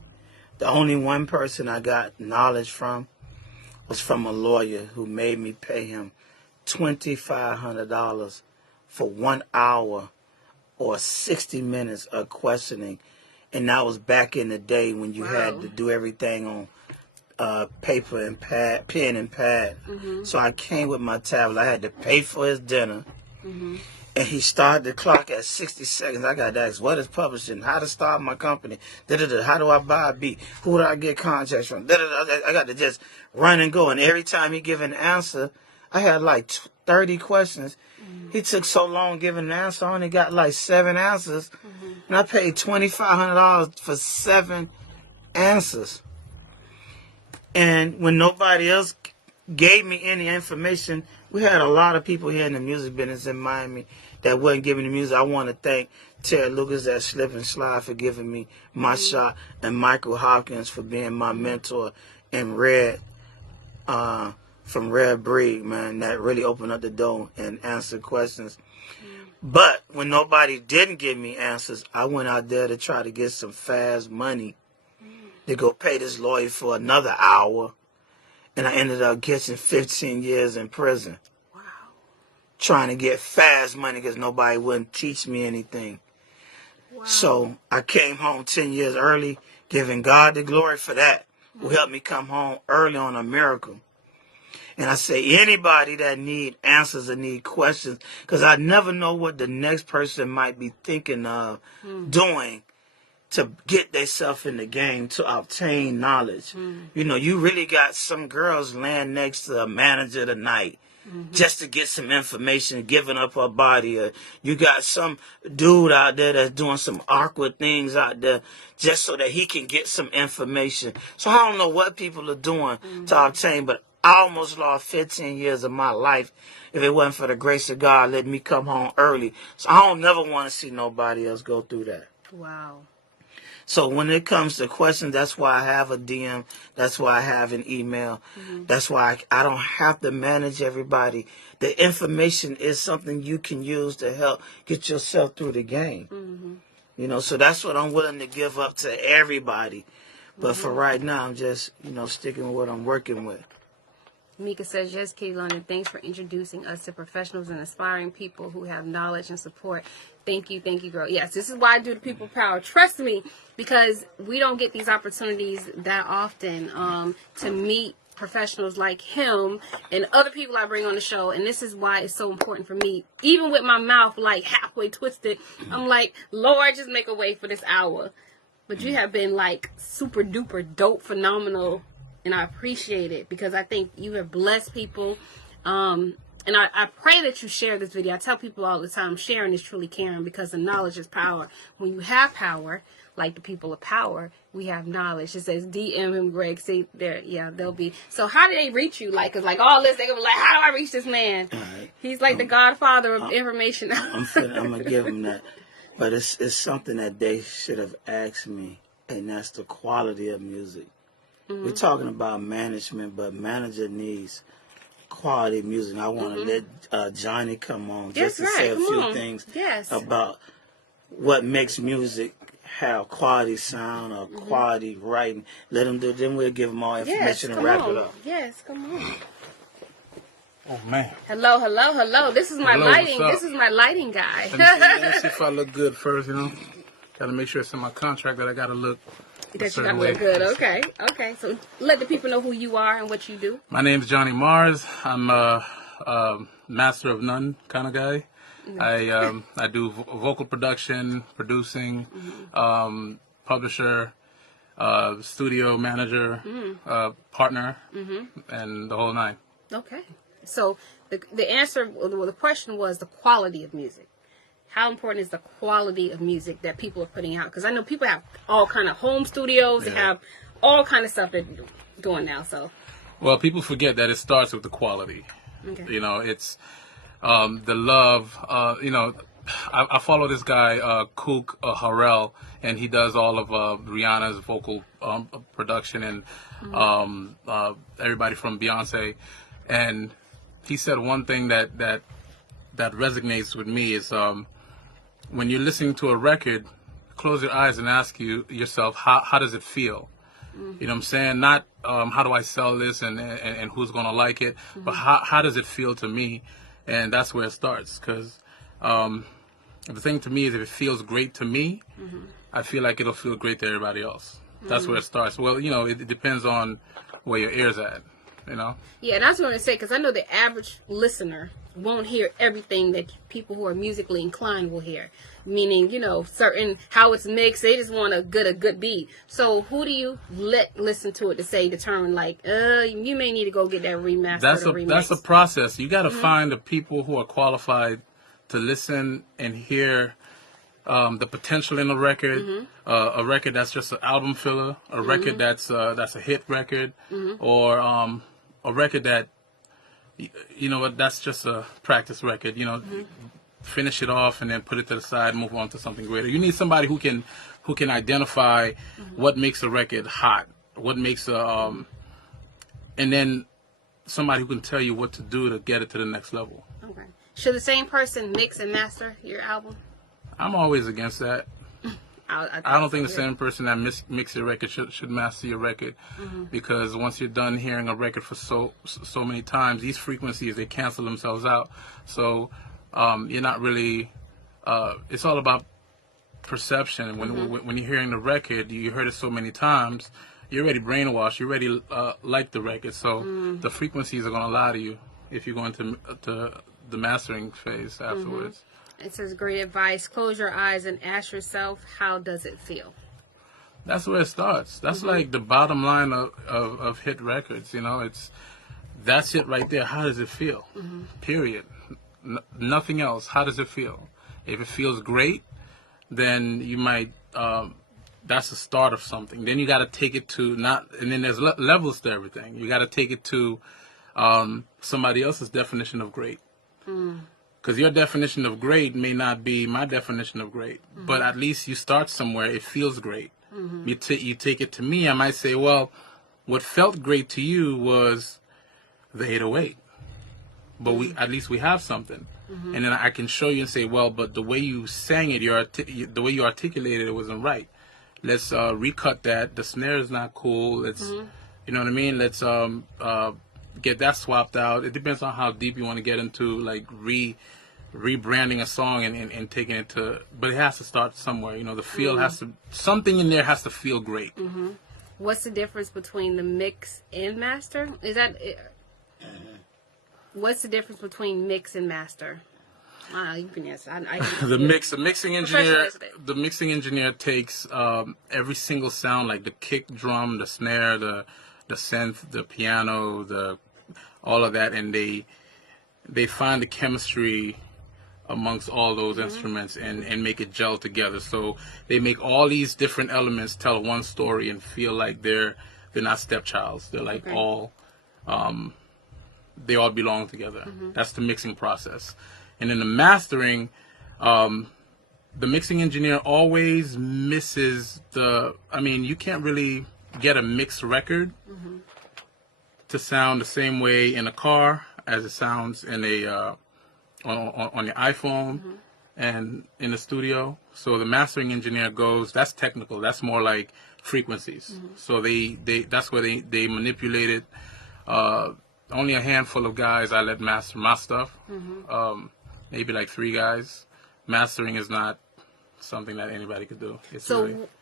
The only one person I got knowledge from was from a lawyer who made me pay him $2,500 for 1 hour or 60 minutes of questioning. And that was back in the day when you had to do everything on paper and pad, pen and pad. So I came with my tablet. I had to pay for his dinner. And he started the clock at 60 seconds. I got to ask, what is publishing? How to start my company? How do I buy a beat? Who do I get contracts from? I got to just run and go. And every time he give an answer, I had like 30 questions. He took so long giving an answer. I only got like 7 answers. And I paid $2,500 for 7 answers. And when nobody else gave me any information, we had a lot of people here in the music business in Miami that wasn't giving the music. I want to thank Terry Lucas at Slip and Slide for giving me my shot, and Michael Hopkins for being my mentor, and Red from Red Breed, man, that really opened up the door and answered questions. But when nobody didn't give me answers, I went out there to try to get some fast money to go pay this lawyer for another hour. And I ended up getting 15 years in prison. Wow. Trying to get fast money because nobody wouldn't teach me anything. Wow. So I came home 10 years early, giving God the glory for that, who helped me come home early on a miracle. And I say anybody that need answers or need questions, because I never know what the next person might be thinking of doing to get themselves in the game, to obtain knowledge. You know, you really got some girls laying next to a manager tonight just to get some information, giving up her body. Or you got some dude out there that's doing some awkward things out there just so that he can get some information. So I don't know what people are doing to obtain, but I almost lost 15 years of my life if it wasn't for the grace of God letting me come home early. So I don't never want to see nobody else go through that. Wow. So when it comes to questions, that's why I have a DM. That's why I have an email. That's why I don't have to manage everybody. The information is something you can use to help get yourself through the game. You know, so that's what I'm willing to give up to everybody. But for right now, I'm just, sticking with what I'm working with. Mika says, yes, Katie London, thanks for introducing us to professionals and aspiring people who have knowledge and support. Thank you, girl. Yes, this is why I do the People Power. Trust me, because we don't get these opportunities that often to meet professionals like him and other people I bring on the show. And this is why it's so important for me. Even with my mouth like halfway twisted, I'm like, Lord, just make a way for this hour. But you have been like super duper dope, phenomenal. And I appreciate it because I think you have blessed people. And I pray that you share this video. I tell people all the time, sharing is truly caring because the knowledge is power. When you have power, like the people of power, we have knowledge. It says DM him, Greg. See there, yeah, they'll be. So how do they reach you? Like, cause like all this, they're gonna be like, how do I reach this man? Right. He's like the godfather of information. I'm gonna give him that, but it's something that they should have asked me, and that's the quality of music. We're talking about management, but manager needs quality music. I want to let Johnny come on just to say a few things about what makes music have quality sound or quality writing. Let him do it. Then we'll give him all information and wrap it up. Yes, come on. Oh man. Hello. This is my lighting. This is my lighting guy. Let me see if I look good first, Gotta make sure it's in my contract that I gotta look that you gotta look good. Okay. So let the people know who you are and what you do. My name's Johnny Mars. I'm a master of none kind of guy. I do vocal production, producing, publisher, studio manager, partner, and the whole nine. Okay. So the answer, well, the question was the quality of music. How important is the quality of music that people are putting out? Because I know people have all kind of home studios. They have all kind of stuff they're doing now. So, well, people forget that it starts with the quality. Okay. It's the love. I follow this guy Kook Harrell, and he does all of Rihanna's vocal production and everybody from Beyonce. And he said one thing that resonates with me is when you're listening to a record, close your eyes and ask yourself, how does it feel? You know what I'm saying? Not how do I sell this and who's going to like it, but how does it feel to me? And that's where it starts. Because the thing to me is if it feels great to me, I feel like it'll feel great to everybody else. That's where it starts. Well, it depends on where your ear's at. Yeah, and I was going to say, because I know the average listener won't hear everything that people who are musically inclined will hear. Meaning, certain how it's mixed, they just want a good beat. So who do you listen to it to determine like, you may need to go get that remastered. That's a process. You got to find the people who are qualified to listen and hear the potential in a record, a record that's just an album filler, a record that's a hit record, or a record that, that's just a practice record, finish it off and then put it to the side and move on to something greater. You need somebody who can identify what makes a record hot, what makes and then somebody who can tell you what to do to get it to the next level. Okay. Should the same person mix and master your album? I'm always against that. I don't think the same person that mixes your record should master your record, because once you're done hearing a record for so many times, these frequencies, they cancel themselves out. So you're not really. It's all about perception. When you're hearing the record, you heard it so many times, you're already brainwashed. You already like the record. So the frequencies are going to lie to you if you go into the mastering phase afterwards. It says, great advice. Close your eyes and ask yourself, how does it feel? That's where it starts. That's like the bottom line of hit records. It's that's it right there. How does it feel? Period. Nothing else. How does it feel? If it feels great, then you might. That's the start of something. Then you got to take it to and then there's levels to everything. You got to take it to somebody else's definition of great. Because your definition of great may not be my definition of great, but at least you start somewhere. It feels great. You take it to me. I might say, well, what felt great to you was the 808, but at least we have something. And then I can show you and say, well, but the way you sang it, the way you articulated it wasn't right. Let's recut that. The snare is not cool. Let's, you know what I mean? Let's get that swapped out. It depends on how deep you want to get into, like, rebranding a song and taking it to, but it has to start somewhere. You know, the feel has to, something in there has to feel great. What's the difference between the mix and master? What's the difference between mix and master? You can answer. The mixing engineer takes every single sound, like the kick drum, the snare, the synth, the piano, all of that, and they find the chemistry amongst all those instruments and make it gel together. So they make all these different elements tell one story and feel like they're not stepchilds. They're like they all belong together. That's the mixing process. And in the mastering, the mixing engineer always misses you can't really get a mixed record to sound the same way in a car as it sounds in on your iPhone and in the studio. So the mastering engineer that's technical. That's more like frequencies. So that's where they manipulate it. Only a handful of guys I let master my stuff. Maybe like 3 guys. Mastering is not something that anybody could do.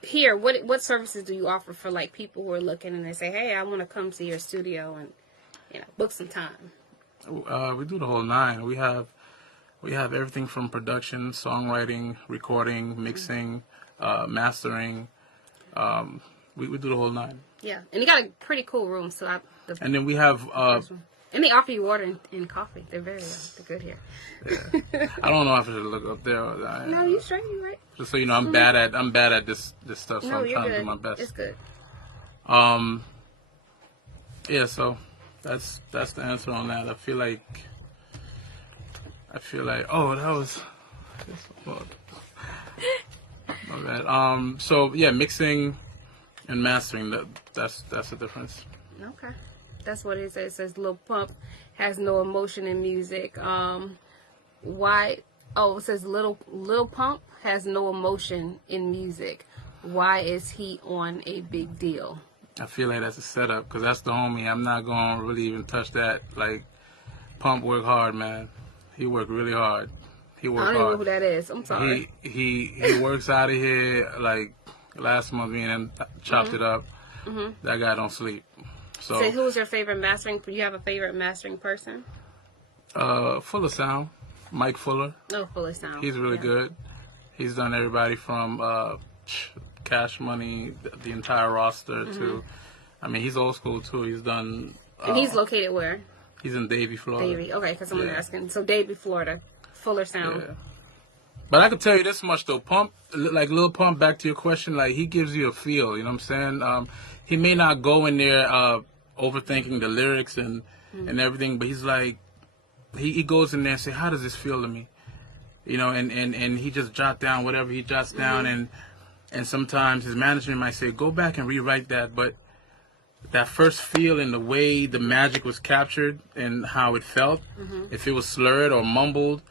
Here, what services do you offer for, like, people who are looking and they say, hey, I want to come to your studio and, book some time? We do the whole 9. We have everything from production, songwriting, recording, mixing, mastering. We do the whole 9. Yeah, and you got a pretty cool room. And then we have. And they offer you water and coffee. They're they're good here. Yeah. I don't know if I should look up there. No, you straight. You right. Just so you know, I'm bad at this stuff. So I'm trying to do my best. It's good. Yeah. So that's the answer on that. I feel like. Oh, that was. My bad. So yeah, mixing and mastering. That's the difference. Okay. That's what it says. It says Lil Pump has no emotion in music. Why? Oh, it says Lil Pump has no emotion in music. Why is he on a big deal? I feel like that's a setup because that's the homie. I'm not going to really even touch that. Like, Pump work hard, man. He worked really hard. He worked hard. I don't know who that is. I'm sorry. He works out of here. Like, last month, me and him chopped it up. That guy don't sleep. So who's your favorite mastering? Do you have a favorite mastering person? Fuller Sound, Mike Fuller. Oh, Fuller Sound. He's really good. He's done everybody from Cash Money, the entire roster to. I mean, he's old school too. He's done. And he's located where? He's in Davie, Florida. Davie, okay, because someone's asking. So Davie, Florida, Fuller Sound. Yeah. But I can tell you this much though, Pump, like Lil Pump. Back to your question, like he gives you a feel. You know what I'm saying? He may not go in there overthinking the lyrics and everything, but he's like, he goes in there and say, how does this feel to me? You know, and he just jot down whatever he jots down, and sometimes his management might say, go back and rewrite that, but that first feel and the way the magic was captured and how it felt, if it was slurred or mumbled,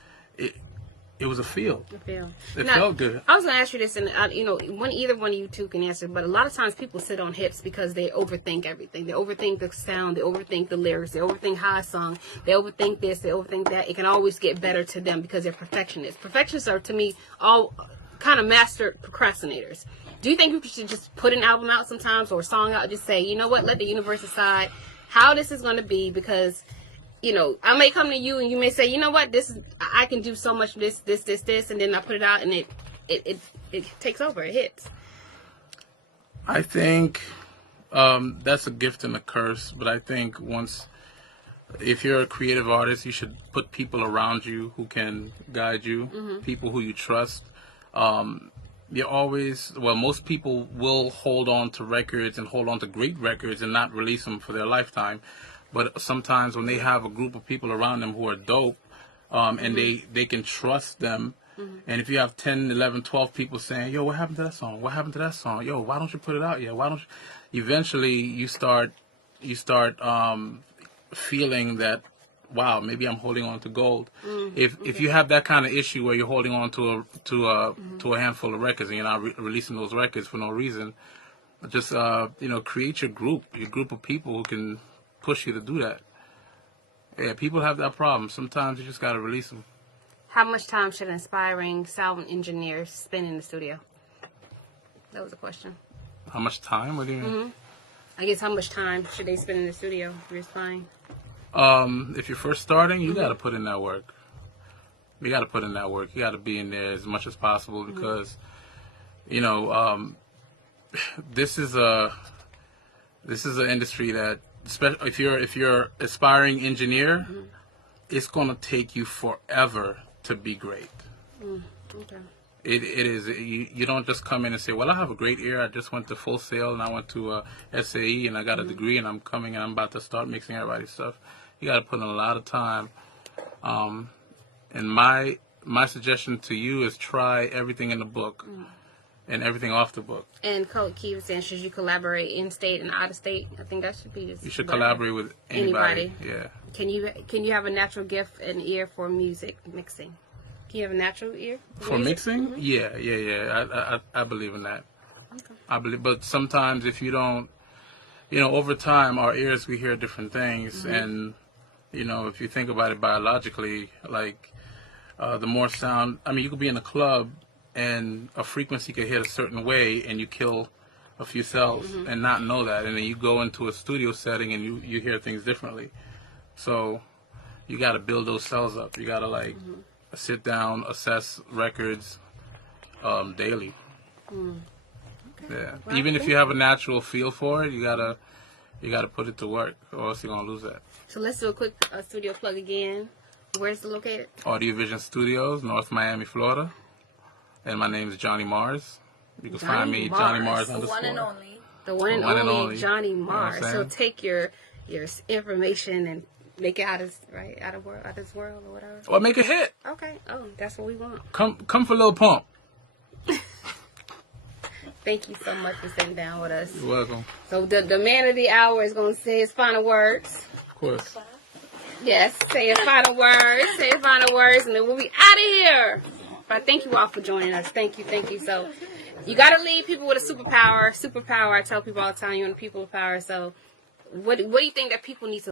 it was a feel. It felt good. I was going to ask you this, and either one of you two can answer, but a lot of times people sit on hips because they overthink everything. They overthink the sound, they overthink the lyrics, they overthink how it's sung, they overthink this, they overthink that. It can always get better to them because they're perfectionists. Perfectionists are, to me, all kind of master procrastinators. Do you think people should just put an album out sometimes or a song out and just say, you know what, let the universe decide how this is going to be, because I may come to you and you may say, you know what, I can do so much this, and then I put it out and it takes over, it hits. I think that's a gift and a curse, but I think once if you're a creative artist, you should put people around you who can guide you, people who you trust. Most people will hold on to records and hold on to great records and not release them for their lifetime. But sometimes when they have a group of people around them who are dope, and they can trust them, and if you have 10, 11, 12 people saying, yo, what happened to that song? What happened to that song? Yo, why don't you put it out yet? Why don't you? Eventually you start feeling that, wow, maybe I'm holding on to gold. If you have that kind of issue where you're holding on to a handful of records and you're not releasing those records for no reason, just create your group of people who can push you to do that. Yeah, people have that problem. Sometimes you just gotta release them. How much time should aspiring sound engineers spend in the studio? That was a question. How much time? What do you mean? I guess how much time should they spend in the studio if you're aspiring? If you're first starting, you got to put in that work. You got to put in that work. You got to be in there as much as possible because, this is an industry that, if you're aspiring engineer, it's gonna take you forever to be great. Okay. It is. You don't just come in and say, well, I have a great ear. I just went to Full Sail and I went to SAE and I got a degree and I'm coming and I'm about to start mixing everybody's stuff. You got to put in a lot of time. And my suggestion to you is try everything in the book and everything off the book. And Coach Key was saying, should you collaborate in state and out of state? I think that should be. You should collaborate with anybody. Yeah. Can you have a natural gift and ear for music mixing? Can you have a natural ear for mixing? Yeah. I believe in that. Okay. I believe, but sometimes if you don't, over time our ears, we hear different things, and if you think about it biologically, like the more sound. I mean, you could be in a club and a frequency could hit a certain way, and you kill a few cells and not know that, and then you go into a studio setting and you hear things differently. So you got to build those cells up. You got to sit down, assess records daily. Okay. Yeah. Well, even if you have a natural feel for it, you gotta put it to work, or else you're gonna lose that. So let's do a quick studio plug again. Where's it located? Audio Vision Studios, North Miami, Florida. And my name is Johnny Mars. You can find me Johnny Mars _. The one and only. The one and only Johnny Mars. So take your information and make it out of this world or whatever. Or make a hit. Okay. Oh, that's what we want. Come for Lil Pump. Thank you so much for sitting down with us. You're welcome. So the man of the hour is going to say his final words. Of course. Yes, say his final words. Say his final words, and then we'll be out of here. But thank you all for joining us. Thank you. So you got to leave people with a superpower. I tell people all the time, you're in the people of power. So what do you think that people need to